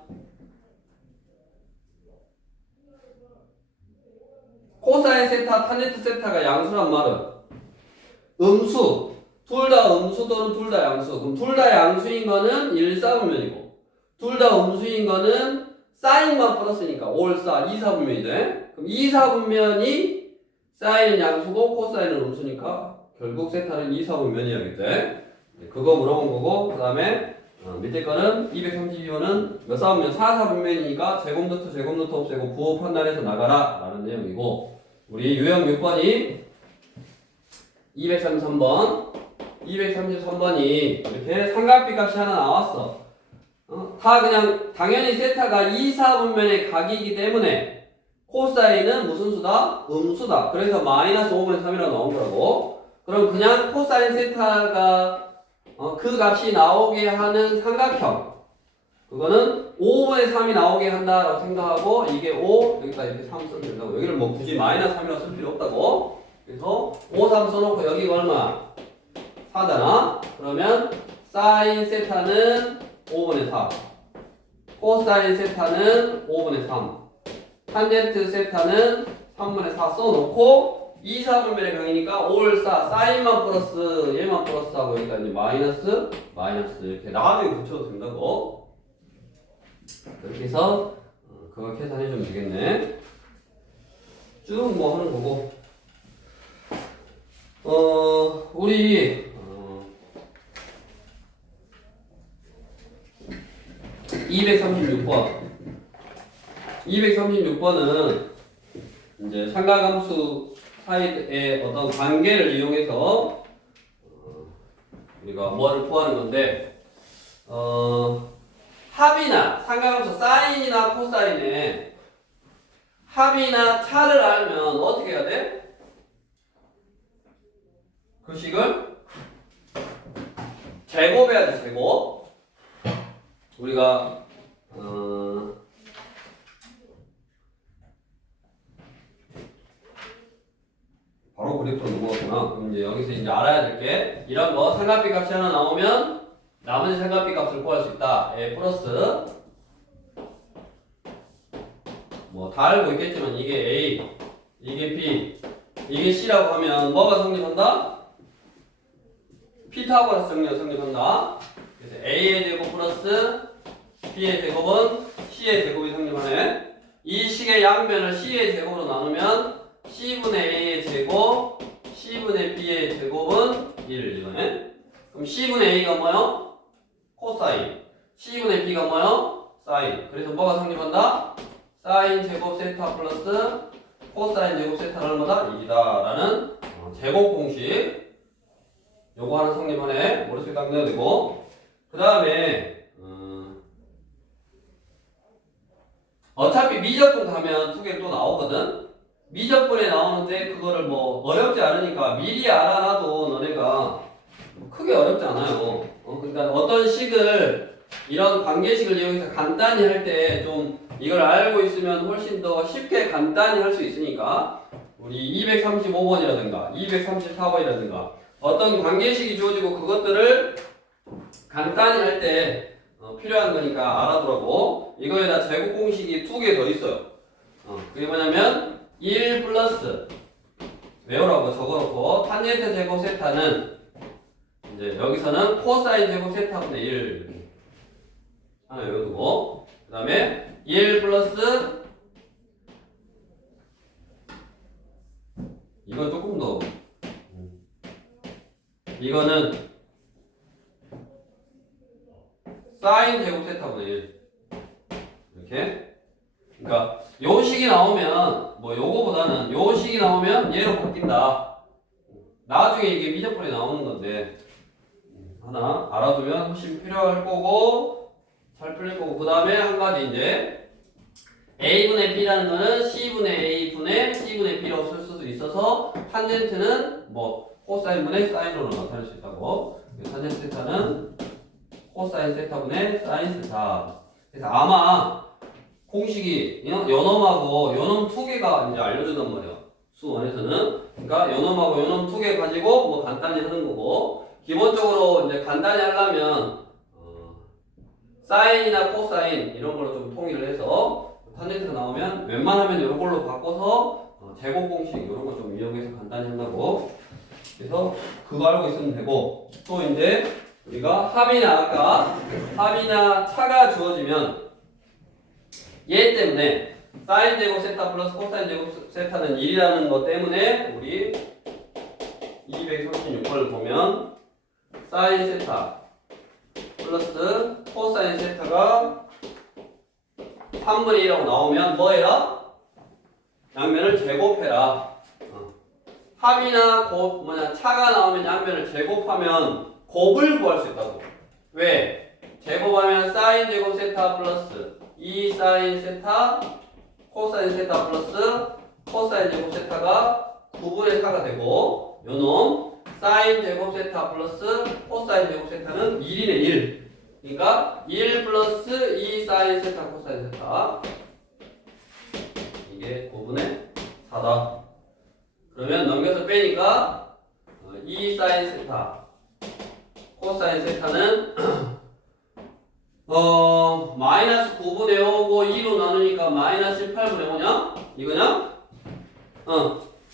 코사인 세타 탄젠트 세타가 양수란 말은 음수 둘 다 음수 또는 둘 다 양수. 그럼 둘 다 양수인 거는 1, 4분면이고 둘 다 음수인 거는 사인만 플러스니까 올사 2, 4분면이죠. 그럼 2, 4분면이 사인은 양수고 코사인은 음수니까 결국 세타는 2, 4분면이야겠지. 그거 물어본 거고 그 다음에 밑에 거는 232번은 몇 사분면? 4, 4분면이니까 제곱 루트 없애고 부호 판단해서 나가라 라는 내용이고 우리 유형 6번이 233번이 이렇게 삼각비 값이 하나 나왔어. 다 그냥 당연히 세타가 2, 4분면의 각이기 때문에 코사인은 무슨 수다? 음수다. 그래서 마이너스 5분의 3이라고 나온 거라고. 그럼 그냥 코사인 세타가 그 값이 나오게 하는 삼각형 그거는 5분의 3이 나오게 한다라고 생각하고 이게 5 여기다 이렇게 3 쓰면 된다고. 여기를 뭐 굳이 마이너스 3이라고 쓸 필요 없다고. 그래서 5, 3 써놓고 여기가 얼마? 4잖아. 그러면 사인 세타는 5분의 4 코사인 세타는 5분의 3 탄젠트 세타는 3분의 4 써놓고 2, 4분면의 강이니까 올사 사인만 플러스 얘만 플러스하고 여기가 이제 마이너스 이렇게 나중에 붙여도 된다고. 이렇게 해서 그거 계산해주면 되겠네. 쭉 뭐 하는 거고 우리 236번은 이제 삼각함수 사이의 어떤 관계를 이용해서 우리가 뭐를 구하는 건데 합이나 삼각함수 사인이나 코사인의 합이나 차를 알면 어떻게 해야 돼? 그 식을 제곱해야 돼. 제곱. 우리가 바로 그래프로 넘어갔구나. 그럼 이제 여기서 이제 알아야 될 게 이런 거 삼각비 값이 하나 나오면 나머지 삼각비 값을 구할 수 있다. A 플러스 뭐 다 알고 있겠지만 이게 A, 이게 B, 이게 C라고 하면 뭐가 성립한다? 피타고라스 정리가 성립한다. 그래서 A의 제곱 플러스 B의 제곱은 C의 제곱이 성립하네. 이 식의 양변을 C의 제곱으로 나누면 C분의 A의 제곱, C분의 B의 제곱은 1 이거네. 그럼 C분의 A가 뭐요? 코사인. C분의 B가 뭐요? 사인. 그래서 뭐가 성립한다? 사인 제곱 세타 플러스 코사인 제곱 세타는 얼마다? 1이다 라는 제곱 공식. 요거 하나 성립하네. 머릿속에 딱 넣어야 되고. 그 다음에 어차피 미적분 가면 두 개 또 나오거든. 미적분에 나오는데 그거를 뭐 어렵지 않으니까 미리 알아놔도 너네가 크게 어렵지 않아요. 그러니까 어떤 식을 이런 관계식을 이용해서 간단히 할 때 좀 이걸 알고 있으면 훨씬 더 쉽게 간단히 할 수 있으니까 우리 235번이라든가 234번이라든가 어떤 관계식이 주어지고 그것들을 간단히 할 때 필요한 거니까 알아두라고. 이거에다 제곱 공식이 2개 더 있어요. 그게 뭐냐면 1 플러스 외우라고 적어놓고 탄젠트 제곱 세타는 이제 여기서는 코사인 제곱 세타분의 1 하나 외워두고, 그 다음에 1 플러스 이건 조금 더 이거는 사인 제곱 세타분의 1 이렇게. 그러니까 요 식이 나오면 뭐 요거보다는 요 식이 나오면 얘로 바뀐다. 나중에 이게 미적분이 나오는 건데 하나 알아두면 훨씬 필요할 거고 잘 풀릴 거고. 그 다음에 한 가지 이제 a분의 b라는 거는 c분의 a분의 c분의 b라고 쓸 수도 있어서 탄젠트는 뭐 코사인분의 사인으로 나타낼 수 있다고. 탄젠트 세타는 코사인 세타분의 사인 세타. 그래서 아마 공식이 요놈하고 요놈 2개가 이제 알려주단 말이야. 수원에서는. 그러니까 요놈하고 요놈 2개 가지고 뭐 간단히 하는 거고, 기본적으로 이제 간단히 하려면 사인이나 코사인 이런 걸로 좀 통일을 해서 탄젠트가 나오면 웬만하면 이런 걸로 바꿔서 제곱 공식 이런 거 좀 이용해서 간단히 한다고. 그래서 그거 알고 있으면 되고, 또 이제 우리가 합이나 차가 주어지면 얘 때문에 사인 제곱 세타 플러스 코사인 제곱 세타는 1이라는 것 때문에 우리 236번을 보면 사인 세타 플러스 코사인 세타가 3분의 1이라고 나오면 뭐 해라? 양면을 제곱해라. 합이나 차가 나오면 양면을 제곱하면 곱을 구할 수 있다고. 왜? 제곱하면 사인 제곱 세타 플러스 2 사인 세타 코사인 세타 플러스 코사인 제곱 세타가 9분의 4가 되고, 요놈 사인 제곱 세타 플러스 코사인 제곱 세타는 1이네 1. 그러니까 1 플러스 2 사인 세타 코사인 세타 이게 9분의 4다. 그러면 넘겨서 빼니까 2 사인 세타 코사인 세타는 마이너스 9분의 5고 2로 나누니까 마이너스 18분의 5냐? 이거냐?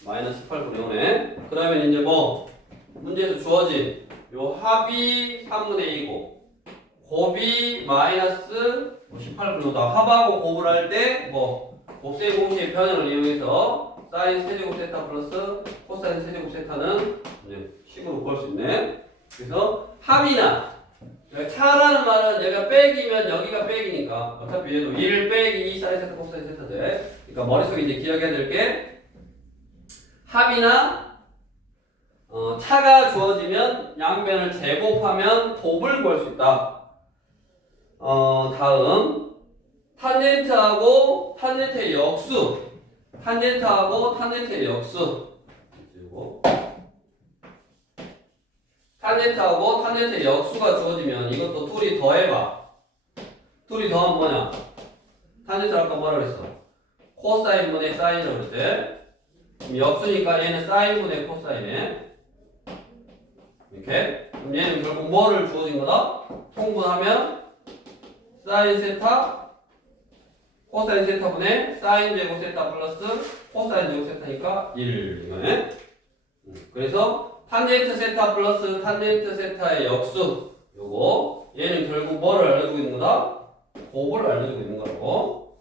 마이너스 18분의 5네. 그러면 이제 뭐 문제에서 주어진 요 합이 3분의 2고 곱이 마이너스 18분의 5다. 합하고 곱을 할 때 뭐 곱셈 공식의 변형을 이용해서 사인 세제곱 세타 플러스 코사인 세제곱 세타는 이제 식으로 구할 수 있네. 그래서 합이나 차라는 말은 얘가 빼기면 여기가 빼기니까 어차피 얘도 1 빼기 2 사인 세타 코사인 세타 돼. 그러니까 머릿속에 이제 기억해야 될 게 합이나 차가 주어지면 양변을 제곱하면 곱을 구할 수 있다. 다음 탄젠트하고 탄젠트의 역수, 탄젠트하고 탄젠트의 역수, 그리고 탄젠트하고 탄젠트의 역수가 주어지면 이것도 둘이 더해봐. 둘이 더하면 뭐냐? 탄젠트 아까 뭐라 그랬어? 코사인분의 사인이라고 그랬지? 그럼 역수니까 얘는 사인분의 코사인에 이렇게. 그럼 얘는 결국 뭐를 주어진 거다? 통분하면 사인 세타 코사인 세타분의 사인 제곱 세타 플러스 코사인 제곱 세타니까 1 이거네. 그래서 탄젠트 세타 플러스 탄젠트 세타의 역수, 요거 얘는 결국 뭐를 알려주고 있는 거다? 곱을 알려주고 있는 거라고.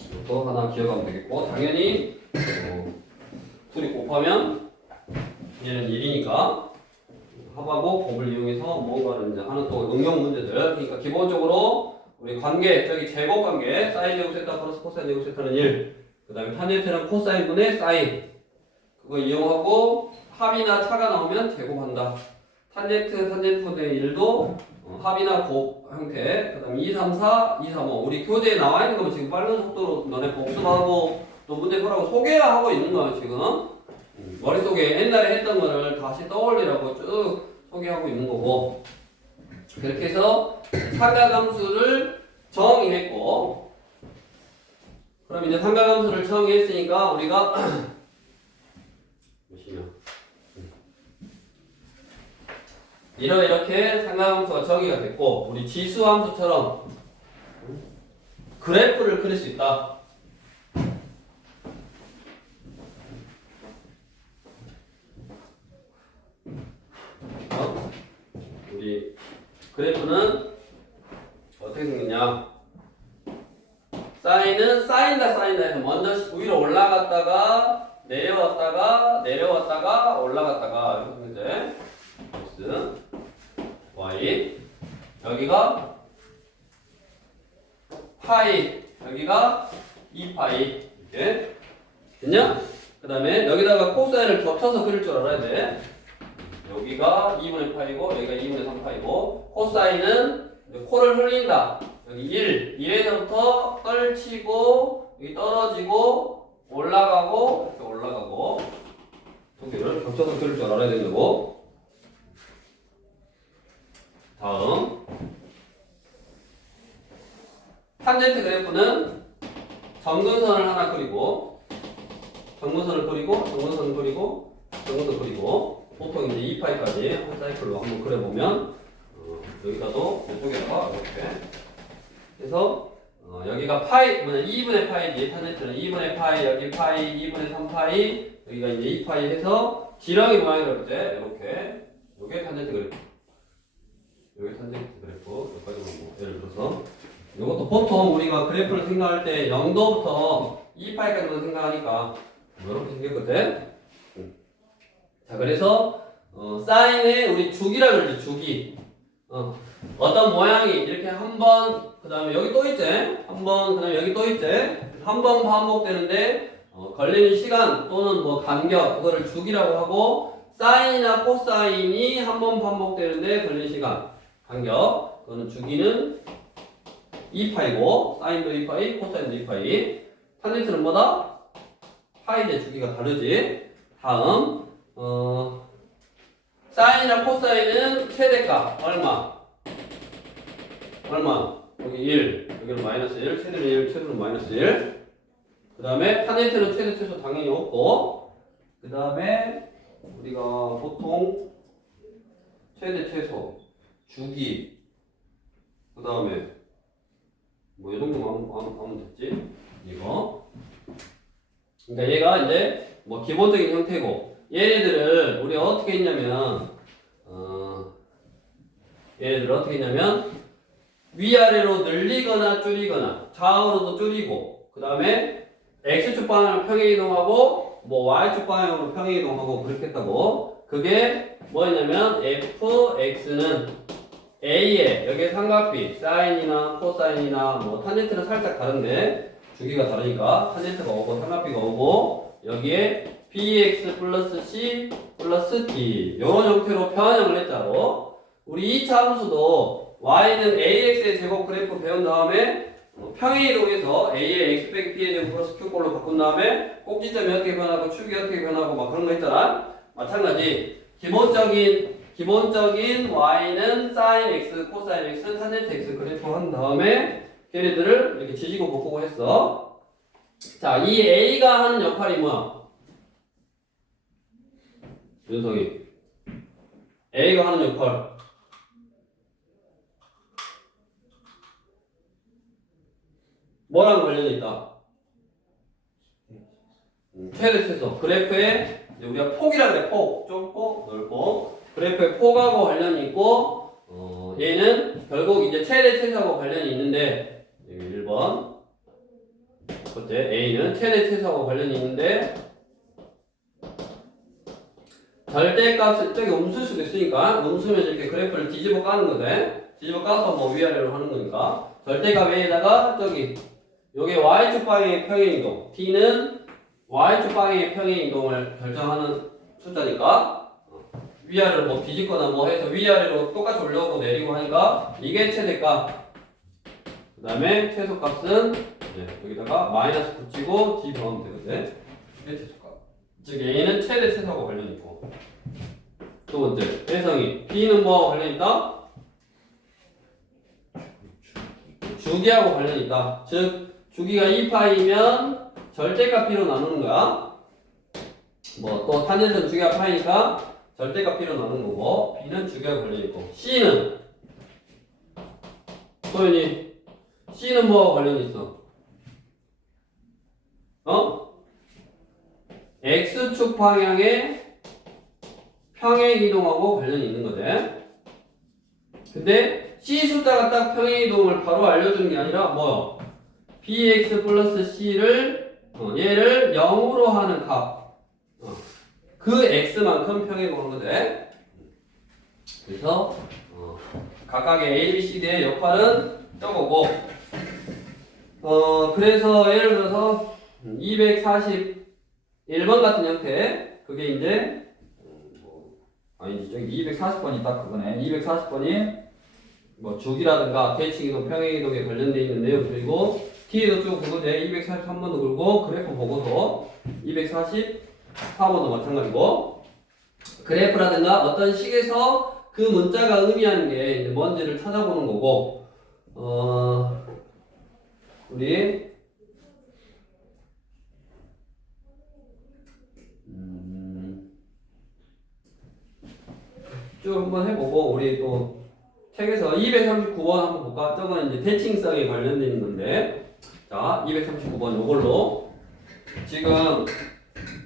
이것도 하나 기억하면 되겠고, 당연히 둘이 곱하면 얘는 1이니까 합하고 곱을 이용해서 뭔가를 이제 하는 또 응용 문제들. 그러니까 기본적으로 우리 관계, 저기 제곱 관계, 사인 제곱 세타 플러스 코사인 제곱 세타는 1. 그 다음에 탄젠트는 코사인분의 사인. 그거 이용하고 합이나 차가 나오면 제곱한다. 탄젠트분의 1도 합이나 곱 형태. 그 다음에 2, 3, 4, 2, 3, 5. 우리 교재에 나와 있는 거면 지금 빠른 속도로 너네 복습하고 또 문제 풀하고 소개하고 있는 거야 지금. 머릿속에 옛날에 했던 거를 다시 떠올리라고 쭉 소개하고 있는 거고 그렇게 해서 삼각함수를 정의했고 그럼 이제 삼각함수를 정의했으니까 우리가 보시면 이렇게 삼각함수가 정의가 됐고 우리 지수함수처럼 그래프를 그릴 수 있다. 우리 그래프는 어떻게 생겼냐? 사인은 쌓인다 해서 먼저 위로 올라갔다가 내려왔다가 올라갔다가 이렇게 생겼지? x y 여기가 파이 여기가 2파이 이렇게 됐냐? 그 다음에 여기다가 코사인을 겹쳐서 그릴 줄 알아야 돼. 여기가 2분의 파이고 여기가 2분의 3파이고 코사인은 코를 흘린다. 여기 1, 1에서부터 떨치고 여기 떨어지고 올라가고 이렇게 올라가고 두 개를 겹쳐서 그릴 줄 알아야 되는 거고 다음 탄젠트 그래프는 점근선을 하나 그리고 점근선을 그리고 점근선을 그리고 점근선을 그리고 보통 이제 2파이까지 한 사이클로 한번 그려보면 여기다도 이쪽에다가 이렇게 해서 여기가 파이 뭐냐 2분의 파이지 탄젠트는 2분의 파이 여기 파이 2분의 3파이 여기가 이제 2파이 해서 지렁이 모양으로 이제 이렇게 요게 탄젠트 그래프 요게 탄젠트 그래프 여기까지만 뭐 예를 들어서 이것도 보통 우리가 그래프를 생각할 때 0도부터 2파이까지만 생각하니까 이렇게 생겼거든. 자 그래서 사인의 우리 주기라 그러지 주기. 어떤 모양이 이렇게 한 번 그 다음에 여기 또 있지 한 번 그 다음에 여기 또 있지 한 번 반복되는데 걸리는 시간 또는 뭐 간격 그거를 주기라고 하고 사인이나 코사인이 한 번 반복되는데 걸리는 시간 간격 그거는 주기는 2파이고 사인도 2파이 코사인도 2파이 탄젠트는 뭐다? 파이의 주기가 다르지. 다음 사인이나 코사인은 최대값 얼마? 여기 1 여기는 마이너스 1 최대는 1 최소는 마이너스 1 그 다음에 탄젠트는 최대 최소 당연히 없고 그 다음에 우리가 보통 최대 최소 주기 그 다음에 뭐 이 정도만 하면 됐지 이거 그러니까 얘가 이제 뭐 기본적인 형태고 얘네들을 우리가 어떻게 했냐면 얘네들을 어떻게 했냐면 위아래로 늘리거나 줄이거나 좌우로도 줄이고 그 다음에 x축 방향으로 평행 이동하고 뭐 y축 방향으로 평행 이동하고 그렇게 했다고 그게 뭐였냐면 fx는 a에 여기에 삼각비 사인이나 코사인이나 뭐 탄젠트는 살짝 다른데 주기가 다르니까 탄젠트가 오고 삼각비가 오고 여기에 bx 플러스 c 플러스 d 이런 형태로 변형을 했자로 우리 2차 함수도 y는 ax의 제곱 그래프 배운 다음에 평행 이동해서 a의 x 빼기 b의 제곱 플러스 q꼴로 바꾼 다음에 꼭지점이 어떻게 변하고 축이 어떻게 변하고 막 그런 거 있잖아. 마찬가지 기본적인 y는 sin x, cosine x, 탄젠트 x 그래프 한 다음에 걔네들을 이렇게 지지고 볶고 했어. 자, 이 a가 하는 역할이 뭐야? 윤석이 a가 하는 역할 뭐랑 관련이 있다? 최대 최소 그래프에 우리가 폭이라 그래 폭 좁고 넓고 그래프에 폭하고 관련이 있고 얘는 결국 이제 최대 최소하고 관련이 있는데 여기 1번 첫 번째 A는 최대 최소하고 관련이 있는데 절대값을 저기 음수일 수도 있으니까 음수면 이렇게 그래프를 뒤집어 까는 거대. 뒤집어 까서 뭐 위아래로 하는 거니까 절대값 A에다가 저기 요게 y축 방향의 평행 이동 t는 y축 방향의 평행 이동을 결정하는 숫자니까 위아래로 뭐 뒤집거나 뭐 해서 위아래로 똑같이 올려오고 내리고 하니까 이게 최대값 그 다음에 최소값은 여기다가 마이너스 붙이고 d 더하면 되거든. 이게 최소값 즉 A는 최대 최소하고 관련이 있고 그 두 번째 해성이 B는 뭐하고 관련 있다? 주기하고 관련 있다. 즉 주기가 2파이면 절대값 B로 나누는 거야. 뭐 또 탄젠트는 주기가 파이니까 절대값 B로 나누는 거고 B는 주기하고 관련 있고 C는 소연이 C는 뭐하고 관련 있어? X축 방향의 평행 이동하고 관련이 있는 거지. 근데 C 숫자가 딱 평행 이동을 바로 알려주는 게 아니라 뭐요? bx 플러스 c를 얘를 0으로 하는 값. 그 x만큼 평행 이동하는 거지. 그래서 각각의 A, B, C, D의 역할은 저거고. 그래서 예를 들어서 241번 같은 형태, 그게 이제 아니지, 저기 240번이 딱 그거네. 240번이 뭐 주기라든가 대칭이동, 평행이동에 관련되어 있는 내용, 그리고 T에도 쭉 그거제 243번도 그리고 그래프 보고서 244번도 마찬가지고, 그래프라든가 어떤 식에서 그 문자가 의미하는 게 이제 뭔지를 찾아보는 거고, 우리 쭉 한번 해보고, 우리 또 책에서 239번 한번 볼까? 저거는 이제 대칭성에 관련된 있는 건데, 자 239번 요걸로 지금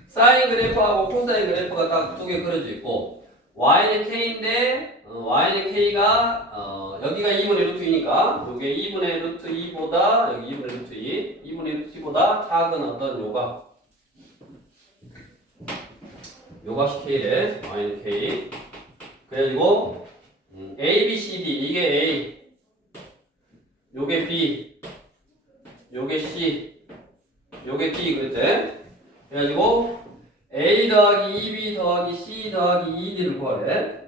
사인 그래프하고 코사인 그래프가 딱 두 개 그려져 있고, y는 k인데 y는 k가 여기가 2분의 루트 2니까 요게 2분의 루트 2보다 여기 2분의 루트 2 2분의 루트 2보다 작은 어떤 요값이 k래. y는 k. 그래가지고 a, b, c, d 이게 a, 요게 b, 요게 c, 요게 d 그랬지? 그래가지고 a 더하기 2b 더하기 c 더하기 2d를 구하래.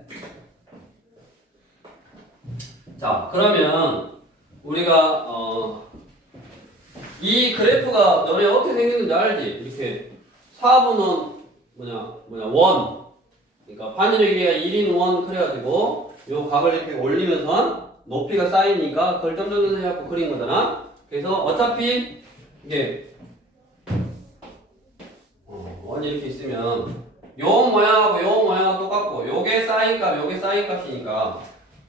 자, 그러면 우리가 이 그래프가 너네 어떻게 생겼는지 알지? 이렇게 4분은 원. 그러니까 반지름 길이가 1인 원 그래가지고 요 각을 이렇게 올리면서 높이가 쌓이니까 그걸 점점점 해갖고 그린 거잖아. 그래서 어차피 이게 원이 이렇게 있으면 요 모양하고 똑같고 요게 쌓인 값이니까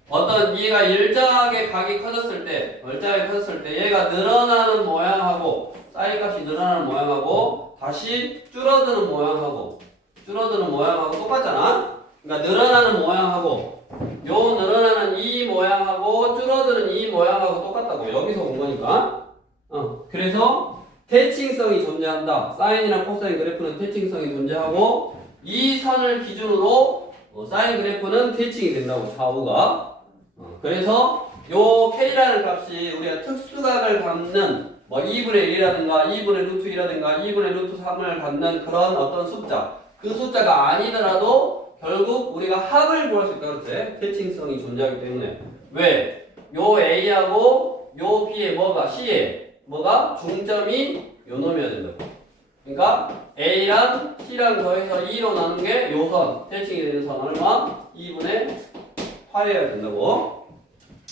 어떤 얘가 일정하게 각이 커졌을 때 얘가 늘어나는 모양하고 쌓인 값이 늘어나는 모양하고 다시 줄어드는 모양하고 똑같잖아. 그러니까 늘어나는 모양하고 요 늘어나는 이 모양하고 줄어드는 이 모양하고 똑같다고 여기서 온 거니까. 그래서 대칭성이 존재한다. 사인이랑 코사인 그래프는 대칭성이 존재하고 이 선을 기준으로 사인 그래프는 대칭이 된다고 좌우가. 그래서 요 k라는 값이 우리가 특수각을 갖는 뭐 2분의 1이라든가 2분의 루트 2라든가 2분의 루트 3을 갖는 그런 어떤 숫자, 그 숫자가 아니더라도 결국 우리가 합을 구할 수 있다 그랬지. 대칭성이 존재하기 때문에. 왜? 요 A하고 요 B의 C에 중점이 요 놈이어야 된다고. 그러니까 A랑 C랑 더해서 2로 나눈 게 요 선, 대칭이 되는 선 얼마? 2분의 8이어야 된다고.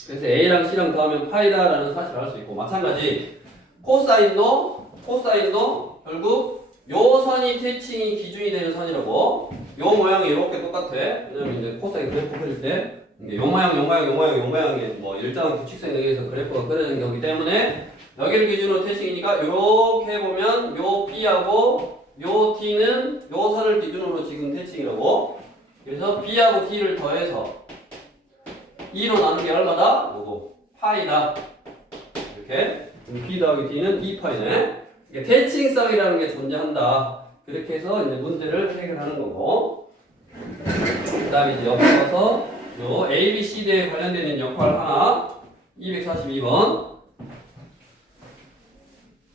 그래서 A랑 C랑 더하면 파이다라는 사실을 알 수 있고, 마찬가지 코사인도 결국 요 선이 대칭이 기준이 되는 선이라고. 요 모양이 이렇게 똑같아. 왜냐면 이제 코사인 그래프 그릴 때 요 모양이 뭐 일정한 규칙성에 의해서 그래프가 그려진 거기 때문에 여기를 기준으로 대칭이니까 요렇게 보면 요 B하고 요 T는 요 선을 기준으로 지금 대칭이라고. 그래서 B하고 T를 더해서 2로 나눈 게 얼마다? 요거 파이다. 이렇게 B 더하기 T는 2파이네. 대칭성이라는 게 존재한다. 그렇게 해서 이제 문제를 해결하는 거고. 그 다음에 이제 옆에 가서 요 A, B, C, D에 관련되는 역할 하나 242번.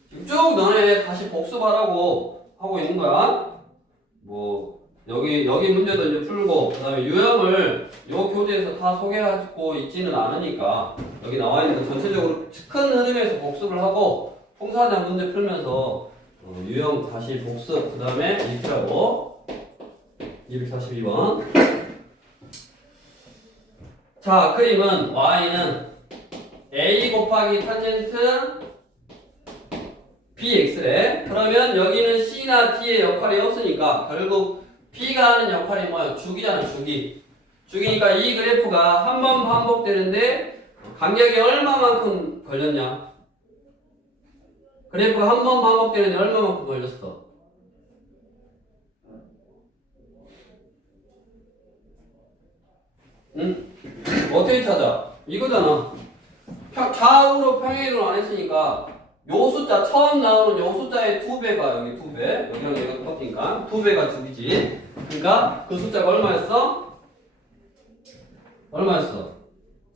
지금 쭉 너네 다시 복습하라고 하고 있는 거야. 뭐 여기 문제도 이제 풀고, 그 다음에 유형을 요 교재에서 다 소개하고 있지는 않으니까 여기 나와 있는 거 전체적으로 큰 흐름에서 복습을 하고 통사자 문제 풀면서 유형 다시 복습, 그 다음에 익히라고. 242번. 자, 그림은 y는 a 곱하기 탄젠트 bx래. 그러면 여기는 c나 d의 역할이 없으니까 결국 b가 하는 역할이 뭐야? 주기잖아, 주기. 주기니까 이 그래프가 한 번 반복되는데 간격이 얼마만큼 걸렸냐? 그래프가 한 번 반복되는데 얼마만큼 걸렸어? 응? 어떻게 찾아? 이거잖아. 좌우로 평행이동을 안 했으니까 요 숫자 처음 나오는 요 숫자의 2배가 여기 2배, 여기랑 여기가 똑같으니까 2배가 주기지. 그러니까 그 숫자가 얼마였어? 얼마였어?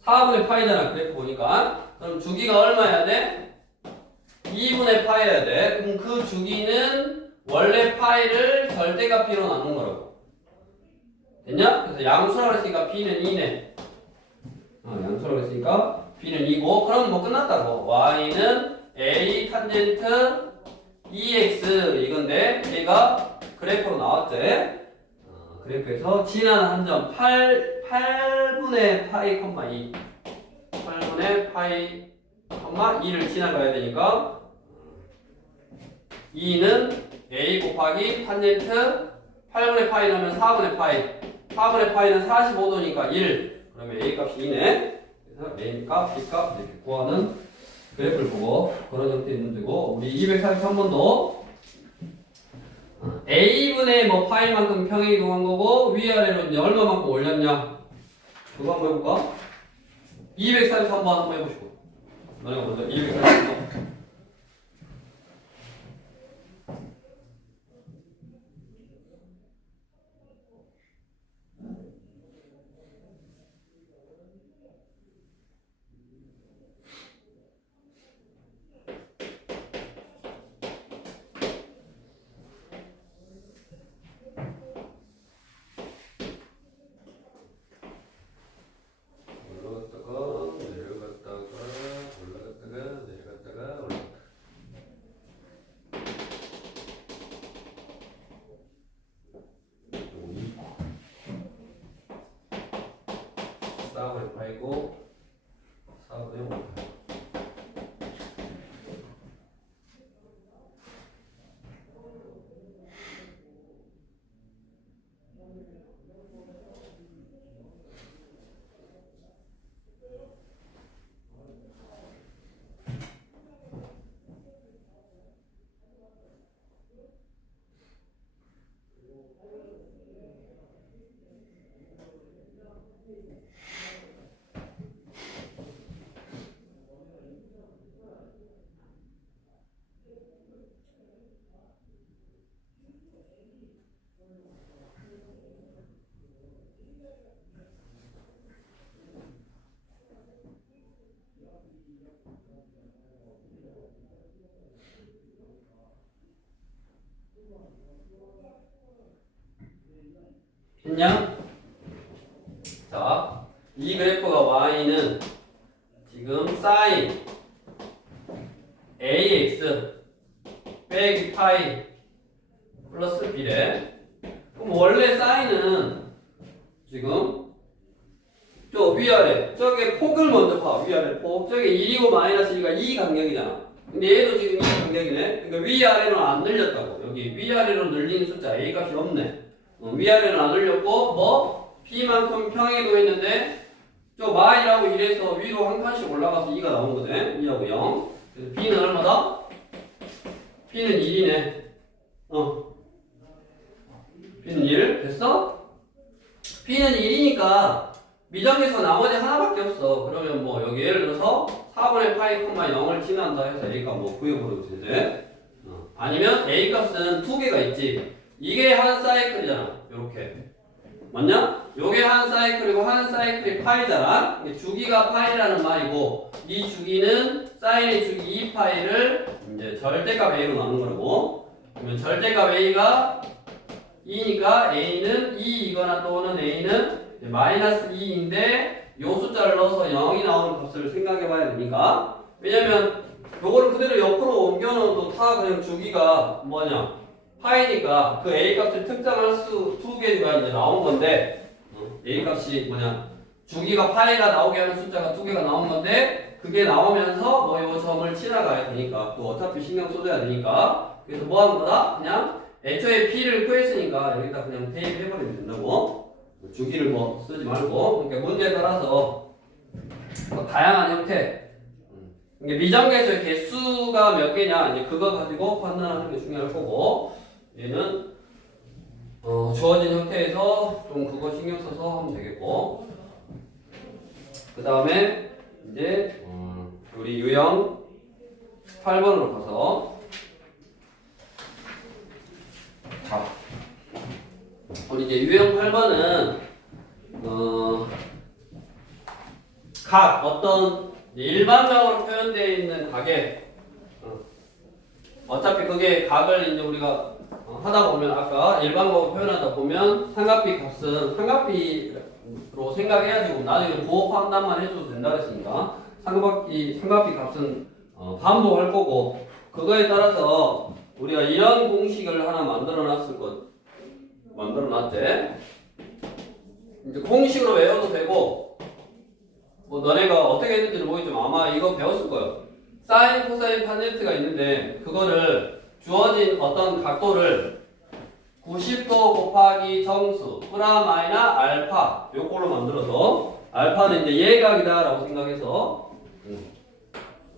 4분의 파이잖아. 그래프 보니까. 그럼 주기가 얼마여야 돼? 2분의 파이여야 돼. 그럼 그 주기는 원래 파이를 절대값 b로 나눈 거라고. 됐냐? 그래서 양수라고 했으니까 b는 2네. 양수라고 했으니까 b는 2고, 그럼 뭐 끝났다고. y는 a 탄젠트 2x 이건데 얘가 그래프로 나왔지. 그래프에서 지나는 한 점 8분의 파이, 2 8분의 파이, 2를 지나가야 되니까 2는 a 곱하기 탄젠트 8분의 파이 넣으면 4분의 파이, 4분의 파이는 45도니까 1. 그러면 a 값이 2네. 그래서 a 값, b 값 이렇게 구하는 그래프를 보고 그런 형태의 문제고, 우리 243번도 a분의 뭐 파이만큼 평행이동한 거고 위아래로 이제 얼마만큼 올렸냐, 그거 한번 해볼까? 243번 한번 해보시고. 너네가 먼저 243번. 사분의 파이고 4분의 5. 했냐? 자, 이 그래프가 y는 지금 sin ax 빼기 파이 플러스 b래. 그럼 원래 sin은 지금 저 위아래 저게 폭을 먼저 봐. 위아래 폭. 저게 1이고 마이너스 1가 이 간격이잖아. 근데 얘도 지금 이 간격이네. 그러니까 위아래는 안 늘렸다고. 여기 위아래로 늘리는 숫자 a 값이 없네. 위아래는 안 늘렸고 뭐 b만큼 평행이동했는데 저 마이라고 이래서 위로 한 칸씩 올라가서 2가 나온 거네. 2하고 0. 그래서 b는 얼마다? b는 1이네. b는 1 됐어? b는 1이니까 미정에서 나머지 하나밖에 없어. 그러면 뭐 여기 예를 들어서 4분의 파이, 0을 지난다 해서 a값 뭐 구해버려도 되지. 아니면 a 값은 두 개가 있지. 이게 한 사이클이잖아. 요렇게. 맞냐? 요게 한 사이클이고 한 사이클이 파이잖아. 주기가 파이라는 말이고 이 주기는 사인의 주기 2파이를 이제 절대값 a로 나눈 거라고. 그러면 절대값 a가 2니까 a는 2이거나 또는 a는 마이너스 2인데 요 숫자를 넣어서 0이 나오는 값을 생각해 봐야 되니까. 왜냐면 요거를 그대로 옆으로 옮겨 놓어도 다 그냥 주기가 뭐냐 파이니까 그 a 값을 특정할 수 두 개가 이제 나온 건데 a 값이 뭐냐 주기가 파이가 나오게 하는 숫자가 두 개가 나온 건데 그게 나오면서 뭐 요 점을 지나가야 되니까 또 어차피 신경 써줘야 되니까 그래서 뭐 하는 거다? 그냥 애초에 p를 구했으니까 여기다 그냥 대입해버리면 된다고. 주기를 뭐 쓰지 말고. 그러니까 문제에 따라서 뭐 다양한 형태. 이게 미정계수의 개수가 몇 개냐 이제 그거 가지고 판단하는 게 중요할 거고 얘는 주어진 형태에서 좀 그거 신경 써서 하면 되겠고 그 다음에 이제 우리 유형 8번으로 가서 자 우리 이제 유형 8번은 각 어떤 일반적으로 표현되어 있는 각에 어차피 그게 각을 이제 우리가 하다 보면 아까 일반적으로 표현하다 보면 삼각비 값은 삼각비로 생각해가지고 나중에 부호 판단만 해줘도 된다 그랬으니까 삼각비 값은 반복할 거고 그거에 따라서 우리가 이런 공식을 하나 만들어놨지. 이제 공식으로 외워도 되고 뭐 너네가 어떻게 했는지는 모르겠지만 아마 이거 배웠을 거예요. 사인, 코사인, 탄젠트가 있는데 그거를 주어진 어떤 각도를 90도 곱하기 정수 프라 마이나 알파 요걸로 만들어서 알파는 이제 예각이다 라고 생각해서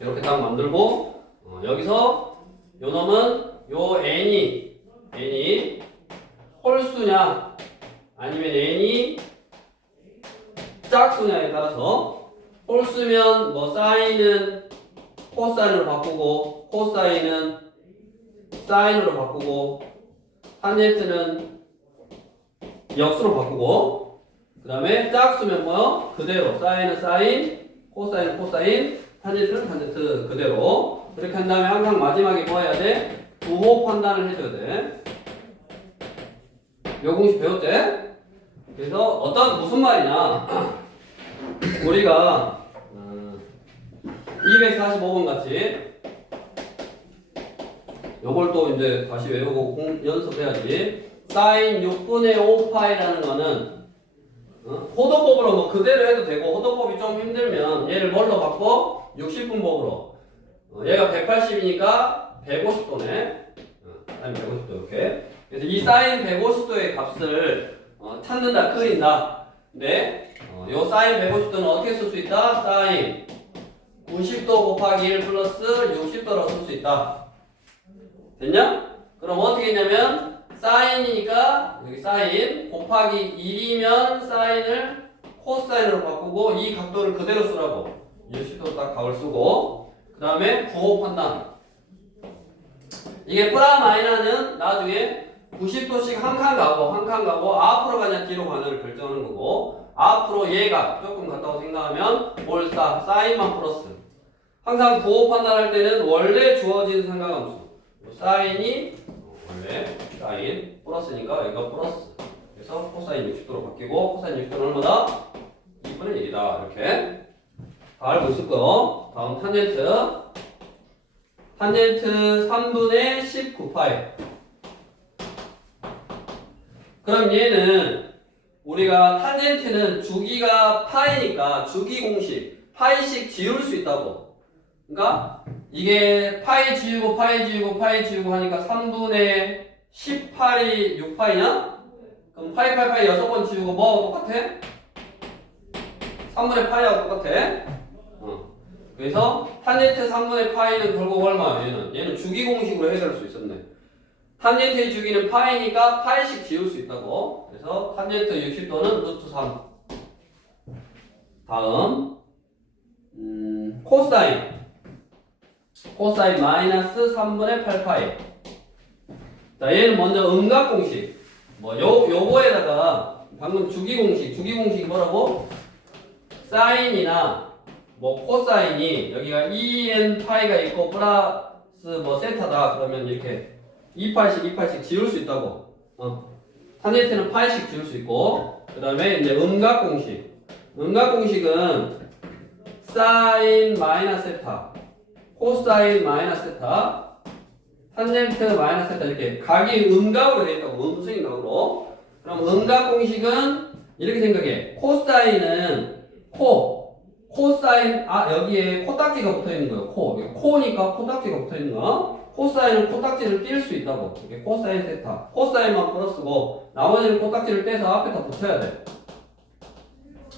이렇게 딱 만들고 여기서 요 놈은 요 n이 홀수냐 아니면 n이 짝수냐에 따라서 홀수면 뭐 사인은 코사인으로 바꾸고 코사인은 사인으로 바꾸고 탄젠트는 역수로 바꾸고 그 다음에 짝수면 뭐요? 그대로 사인은 사인 코사인은 코사인 탄젠트는 탄젠트 그대로 그렇게 한 다음에 항상 마지막에 뭐 해야 돼? 부호 판단을 해줘야 돼. 요 공식 배웠지? 그래서 무슨 말이냐 우리가 245번 같이 요걸 또 이제 다시 외우고 연습해야지. 사인 6분의 5파이라는 거는 호도법으로 뭐 그대로 해도 되고 호도법이 좀 힘들면 얘를 뭘로 바꿔? 60분법으로 얘가 180이니까 150도네 사인 150도 이렇게. 그래서 이 사인 150도의 값을 찾는다 그린다. 근데 요 사인 150도는 어떻게 쓸 수 있다? 사인 90도 곱하기 1 플러스 60도로 쓸 수 있다. 됐냐? 그럼 어떻게 했냐면 사인이니까 여기 사인 곱하기 1이면 사인을 코사인으로 바꾸고 이 각도를 그대로 쓰라고 60도 딱 각을 쓰고 그 다음에 부호 판단 이게 프라 마이너는 나중에 90도씩 한 칸 가고 앞으로 가냐 뒤로 가냐를 결정하는 거고 앞으로 얘가 조금 같다고 생각하면 올사 사인만 플러스 항상 부호 판단할 때는 원래 주어진 상가함수 사인이 원래 사인 플러스니까 여기가 플러스 그래서 코사인 60도로 바뀌고 코사인 60도는 얼마다? 2분의 1이다 이렇게 다 알고 있을 거요. 다음 탄젠트 3분의 19파이 그럼 얘는 우리가 탄젠트는 주기가 파이니까 주기 공식 파이씩 지울 수 있다고. 그러니까 이게 파이 지우고 파이 지우고 파이 지우고 하니까 3분의 18이 6파이냐? 그럼 파이 6번 지우고 뭐하고 똑같아? 3분의 파이하고 똑같아. 그래서 탄젠트 3분의 파이는 결국 얼마야? 얘는 주기 공식으로 해결할 수 있었네. 탄젠트의 주기는 파이니까 파이씩 지울 수 있다고. 그래서 탄젠트 60도는 루트 3. 다음 코사인 마이너스 3분의 8파이. 자, 얘는 먼저 음각 공식. 뭐 요거에다가 방금 주기 공식이 뭐라고? 사인이나 뭐 코사인이 여기가 2n 파이가 있고 플러스 뭐 세타다 그러면 이렇게 2파이씩 지울 수 있다고. 탄젠트는 파이씩 지울 수 있고 그 다음에 이제 음각 공식은 사인 마이너스 세타 코사인 마이너스 세타 탄젠트 마이너스 세타 이렇게 각이 음각으로 되어 있다고. 음수인 각으로. 그럼 음각 공식은 이렇게 생각해. 코사인은 코사인, 여기에 코딱지가 붙어 있는 거예요. 코니까 코딱지가 붙어 있는 거. 코사인은 코딱지를 띌 수 있다고. 이게 코사인 세타. 코사인만 플러스고, 나머지는 코딱지를 떼서 앞에다 붙여야 돼.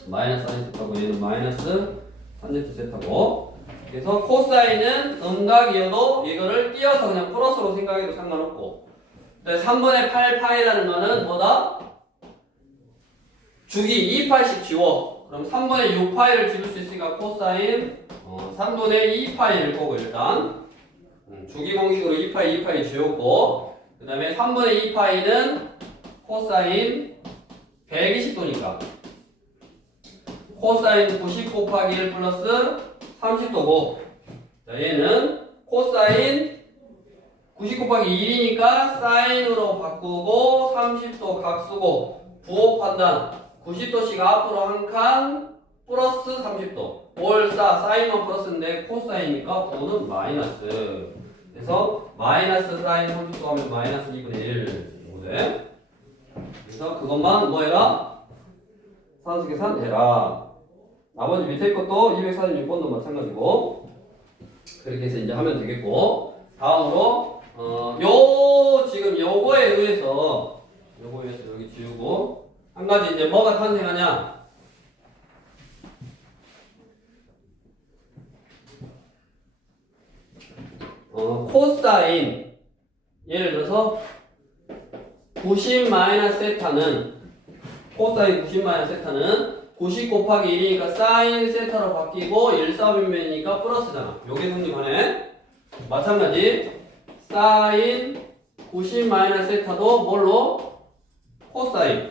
마이너스 사인 세타고, 얘는 마이너스 탄젠트 세타고. 그래서 코사인은 음각이어도 이거를 띄어서 그냥 플러스로 생각해도 상관없고. 3분의 8 파이라는 거는 뭐다? 주기 2파이씩 지워. 그럼 3분의 6파이를 지울 수 있으니까 코사인 3분의 2파이일 거고 일단 주기 공식으로 2파이 지웠고 그 다음에 3분의 2파이는 코사인 120도니까 코사인 90 곱하기 1 플러스 30도고 자 얘는 코사인 90 곱하기 1이니까 사인으로 바꾸고 30도 각수고 부호 판단 90도씩 앞으로 한 칸 플러스 30도 올사 사인은 플러스인데 코사인이니까 부호는 마이너스 그래서 마이너스 사인 30도 하면 마이너스 2분의 1 정도 돼 그래서 그것만 뭐 해라? 산수계산 해라 나머지 밑에 것도 246번도 마찬가지고 그렇게 해서 이제 하면 되겠고 다음으로 지금 요거에 의해서 여기 지우고 한 가지 이제 뭐가 탄생하냐? 코사인 예를 들어서 90 마이너스 세타는 코사인 90 마이너스 세타는 90 곱하기 1이니까 사인 세타로 바뀌고 1사분면이니까 플러스잖아. 요게 성립하네. 마찬가지 사인 90 마이너스 세타도 뭘로? 코사인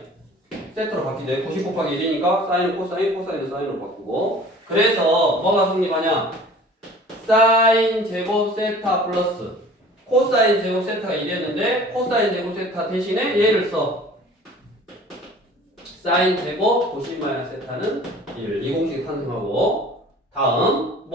세트로 바뀌죠. 90 곱하기 1이니까 사인은 코사인, 코사인은 사인으로 바꾸고 그래서 뭐가 성립하냐? 사인 제곱 세타 플러스 코사인 제곱 세타가 1이었는데 코사인 제곱 세타 대신에 얘를 써. 사인 제곱 90 마이너스 세타는 1. 이 공식이 탄생하고 다음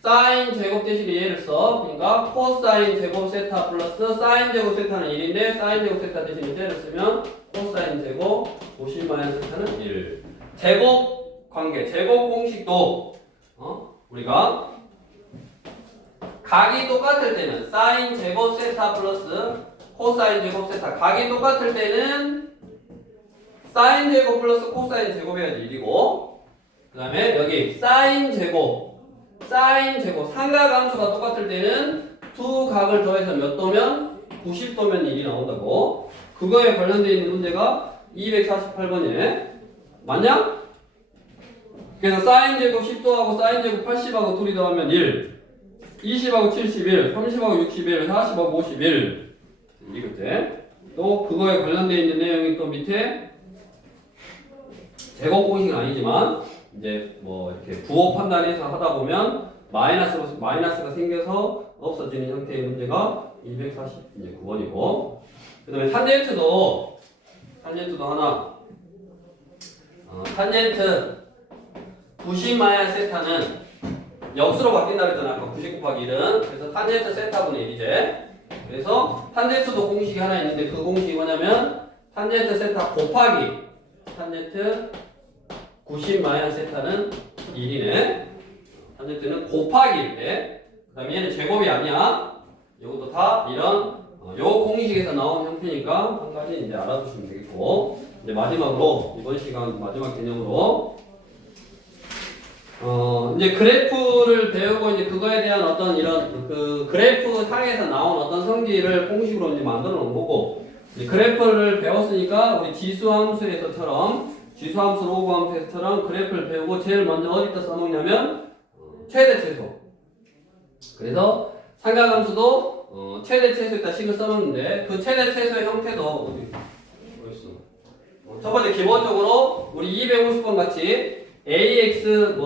사인 제곱 대신에 얘를 써. 그러니까 코사인 제곱 세타 플러스 사인 제곱 세타는 1인데 사인 제곱 세타 대신에 얘를 쓰면 코사인 제곱 90 마이너스 세타는 1. 제곱 관계, 제곱 공식도 우리가 각이 똑같을 때는 사인 제곱 세타 플러스 코사인 제곱 세타 각이 똑같을 때는 사인 제곱 플러스 코사인 제곱해야지 1이고 그 다음에 여기 사인 제곱 삼각함수가 똑같을 때는 두 각을 더해서 몇 도면 90도면 1이 나온다고 그거에 관련되어 있는 문제가 248번이네 맞냐? 그래서 사인 제곱 10도하고 사인 제곱 80하고 둘이 더하면 1 20하고 71, 30하고 61, 40하고 51 이거지. 또 그거에 관련되어 있는 내용이 또 밑에 제곱 공식은 아니지만 이제 뭐 이렇게 부호 판단해서 하다 보면 마이너스가 생겨서 없어지는 형태의 문제가 249번이고 그 다음에 탄젠트도 하나 탄젠트 90 마이너스 세타는 역수로 바뀐다 그랬잖아. 아까 90 곱하기 1은. 그래서 탄젠트 세타분의 1이제. 그래서 탄젠트도 공식이 하나 있는데 그 공식이 뭐냐면 탄젠트 세타 곱하기 탄젠트 90 마이너스 세타는 1이네. 탄젠트는 곱하기일 때. 그 다음에 얘는 제곱이 아니야. 이것도 다 이런 요 공식에서 나온 형태니까 한 가지 이제 알아두시면 되겠고. 이제 마지막으로 이번 시간 마지막 개념으로 이제 그래프를 배우고 이제 그거에 대한 어떤 이런 그 그래프 상에서 나온 어떤 성질을 공식으로 이제 만들어 놓은 거고 이제 그래프를 배웠으니까 우리 지수함수에서처럼 로그함수에서처럼 그래프를 배우고 제일 먼저 어디다 써먹냐면 최대 최소 그래서 삼각함수도 최대 최소에다 식을 써먹는데 그 최대 최소의 형태도 어디 있어? 첫 번째 기본적으로 우리 250번 같이 AX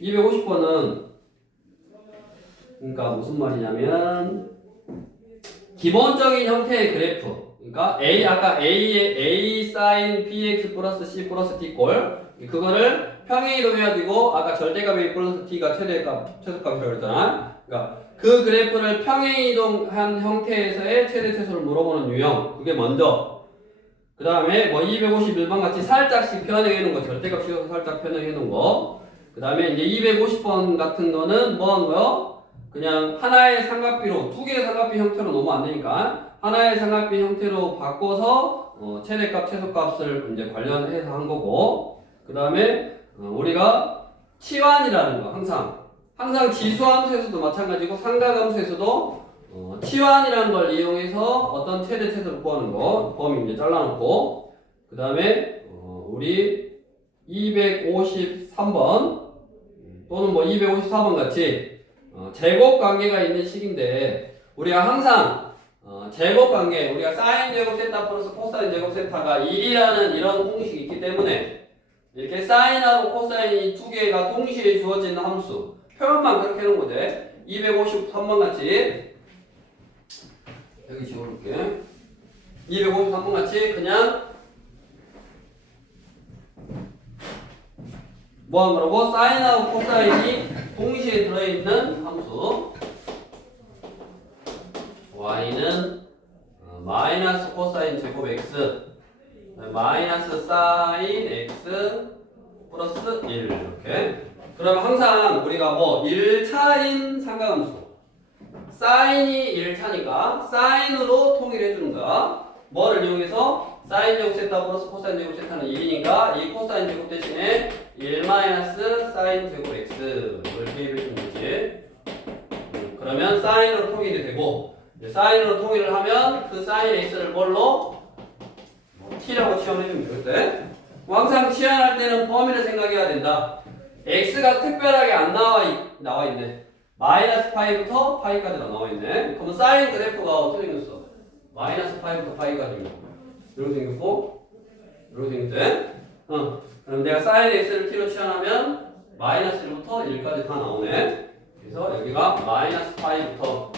250번은 그러니까 무슨 말이냐면 기본적인 형태의 그래프 그러니까 아까 A sin BX 플러스 C 플러스 D 꼴 그거를 평행이동 해가지고 아까 절대값 A 플러스 T가 최소값이라고 그랬잖아 그러니까 그 그래프를 평행이동한 형태에서의 최대 최소를 물어보는 유형 그게 먼저 그 다음에 뭐 251번 같이 살짝씩 변형해 놓은 거, 절대값 씌워서 살짝 변형해 놓은 거. 그 다음에 이제 250번 같은 거는 뭐 하는 거요? 그냥 하나의 삼각비로, 두 개의 삼각비 형태로 놓으면 안 되니까 하나의 삼각비 형태로 바꿔서 최대값, 최소값을 이제 관련해서 한 거고. 그 다음에 우리가 치환이라는 거, 항상 지수함수에서도 마찬가지고 삼각함수에서도 치환이라는 걸 이용해서 어떤 최대 최소를 구하는 거, 범위 이제 잘라놓고. 그 다음에 우리 253번 또는 뭐 254번 같이 제곱 관계가 있는 식인데, 우리가 항상 제곱 관계, 우리가 사인 제곱 세타 플러스 코사인 제곱 세타가 1이라는 이런 공식이 있기 때문에 이렇게 사인하고 코사인이 두 개가 동시에 주어지는 함수, 표현만 그렇게 해놓은 거지. 253번 같이 여기 지워줄게. 253번 같이 그냥 뭐 하는 사인하고 코사인이 동시에 들어있는 함수. y는 마이너스 코사인 제곱 x 마이너스 사인 x 플러스 1 이렇게. 그러면 항상 우리가 뭐 1차인 삼각함수, 사인이 1차니까 사인으로 통일해 주는 거야. 뭐를 이용해서? 사인 제곱 세타 플러스 코사인 제곱 세타는 1이니까 이 코사인 제곱 대신에 1 마이너스 사인 제곱 x를 대입해 주는 거지. 그러면 사인으로 통일이 되고, 사인으로 통일을 하면 그 사인 x를 뭘로? t라고 치환해 주면 되겠대. 항상 치환할 때는 범위를 생각해야 된다. x가 특별하게 안 나와 있네. 마이너스 파이부터 파이까지 다 나와 있네. 그러면 사인 그래프가 어떻게 생겼어? 마이너스 파이부터 파이까지 이렇게 생겼고, 이렇게 생겼대. 그럼 내가 사인 x를 t로 치환하면 마이너스 1부터 1까지 다 나오네. 그래서 여기가 마이너스 파이부터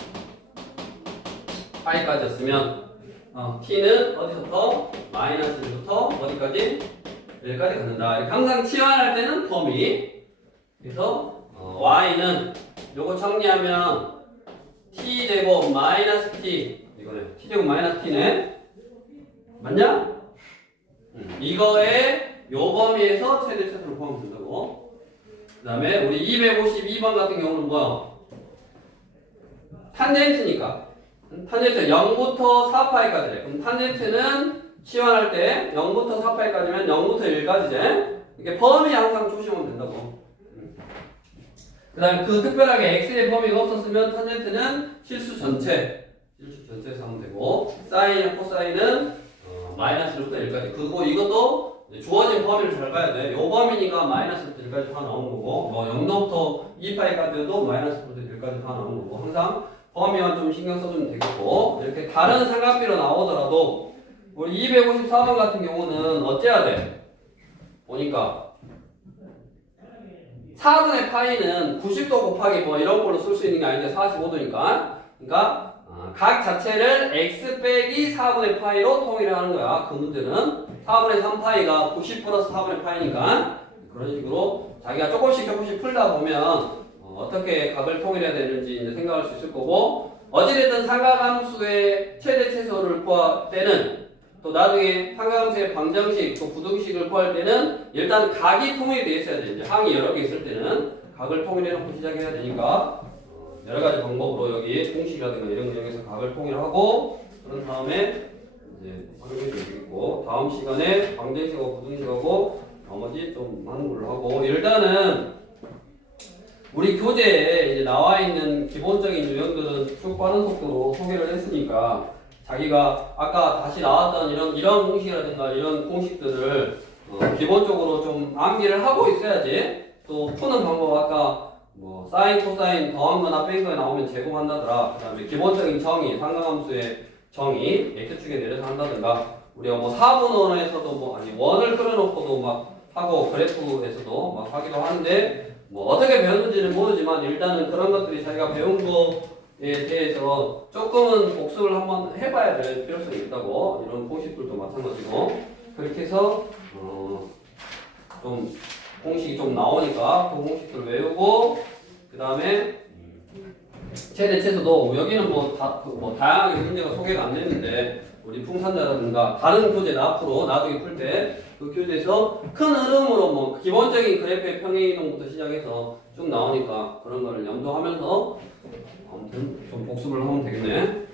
파이까지였으면 t는 어디서부터? 마이너스 1부터 어디까지? 1까지 갖는다. 항상 치환할 때는 범위. 그래서 y는 요거 정리하면 t제곱 마이너스 t, 이거네. t제곱 마이너스 t네. 맞냐? 이거에 요 범위에서 최대 최소를 구하면 된다고. 그 다음에 우리 252번 같은 경우는 뭐야? 탄젠트니까. 탄젠트 0부터 4파이까지래. 그럼 탄젠트는 치환할 때 0부터 4파이까지면 0부터 1까지지. 이렇게 범위 항상 조심하면 된다고. 그 다음에 그 특별하게 x의 범위가 없었으면 탄젠트는 실수 전체에서 하면 되고, 사인, 코사인은 마이너스 1부터 1까지. 그리고 이것도 주어진 범위를 잘 봐야 돼. 요 범위니까 마이너스 1부터 1까지 다 나오는 거고, 뭐 0부터 2파이까지도 마이너스 1부터 1까지 다 나오는 거고, 항상 범위만 좀 신경 써주면 되겠고, 이렇게 다른 삼각비로 나오더라도 우리 254번 같은 경우는 어째야 돼? 보니까 4분의 파이는 90도 곱하기 뭐 이런 걸로 쓸 수 있는 게 아닌데 45도니까. 그러니까 각 자체를 x 빼기 4분의 파이로 통일을 하는 거야. 그 문제는 4분의 3파이가 90 플러스 4분의 파이니까 그런 식으로 자기가 조금씩 풀다 보면 어떻게 각을 통일해야 되는지 이제 생각할 수 있을 거고, 어찌됐든 삼각함수의 최대 최소를 구할 때는, 또 나중에 삼각함수의 방정식, 또 부등식을 구할 때는 일단 각이 통일이 돼 있어야 돼. 이제 항이 여러 개 있을 때는 각을 통일해 놓고 시작해야 되니까 여러 가지 방법으로 여기 공식이라든가 이런 거 이용해서 각을 통일하고, 그런 다음에 이제 활용해 주겠고, 다음 시간에 방정식하고 부등식하고 나머지 좀 하는 걸로 하고, 일단은 우리 교재에 이제 나와 있는 기본적인 유형들은 쭉 빠른 속도로 소개를 했으니까 자기가 아까 다시 나왔던 이런 공식이라든가 이런 공식들을 기본적으로 좀 암기를 하고 있어야지. 또 푸는 방법 아까 뭐 사인, 코사인 더한 거나 뺀 거에 나오면 제곱한다더라. 그 다음에 기본적인 정의, 삼각함수의 정의 x축에 내려서 한다든가, 우리가 뭐 4분원에서도 뭐 아니 원을 그려놓고도 막 하고 그래프에서도 막 하기도 하는데, 뭐 어떻게 배웠는지는 모르지만 일단은 그런 것들이 자기가 배운 거에 대해서 조금은 복습을 한번 해봐야 될 필요성이 있다고. 이런 공식들도 마찬가지고, 그렇게 해서 좀 공식이 좀 나오니까 그 공식들 외우고, 그 다음에 최대 최소도 여기는 뭐 다양하게 문제가 소개가 안 됐는데 우리 풍산자라든가 다른 교재나 앞으로 나중에 풀 때 그 교재에서 큰 흐름으로 뭐 기본적인 그래프의 평행이동부터 시작해서 쭉 나오니까 그런 거를 염두하면서 아무튼 좀 복습을 하면 되겠네.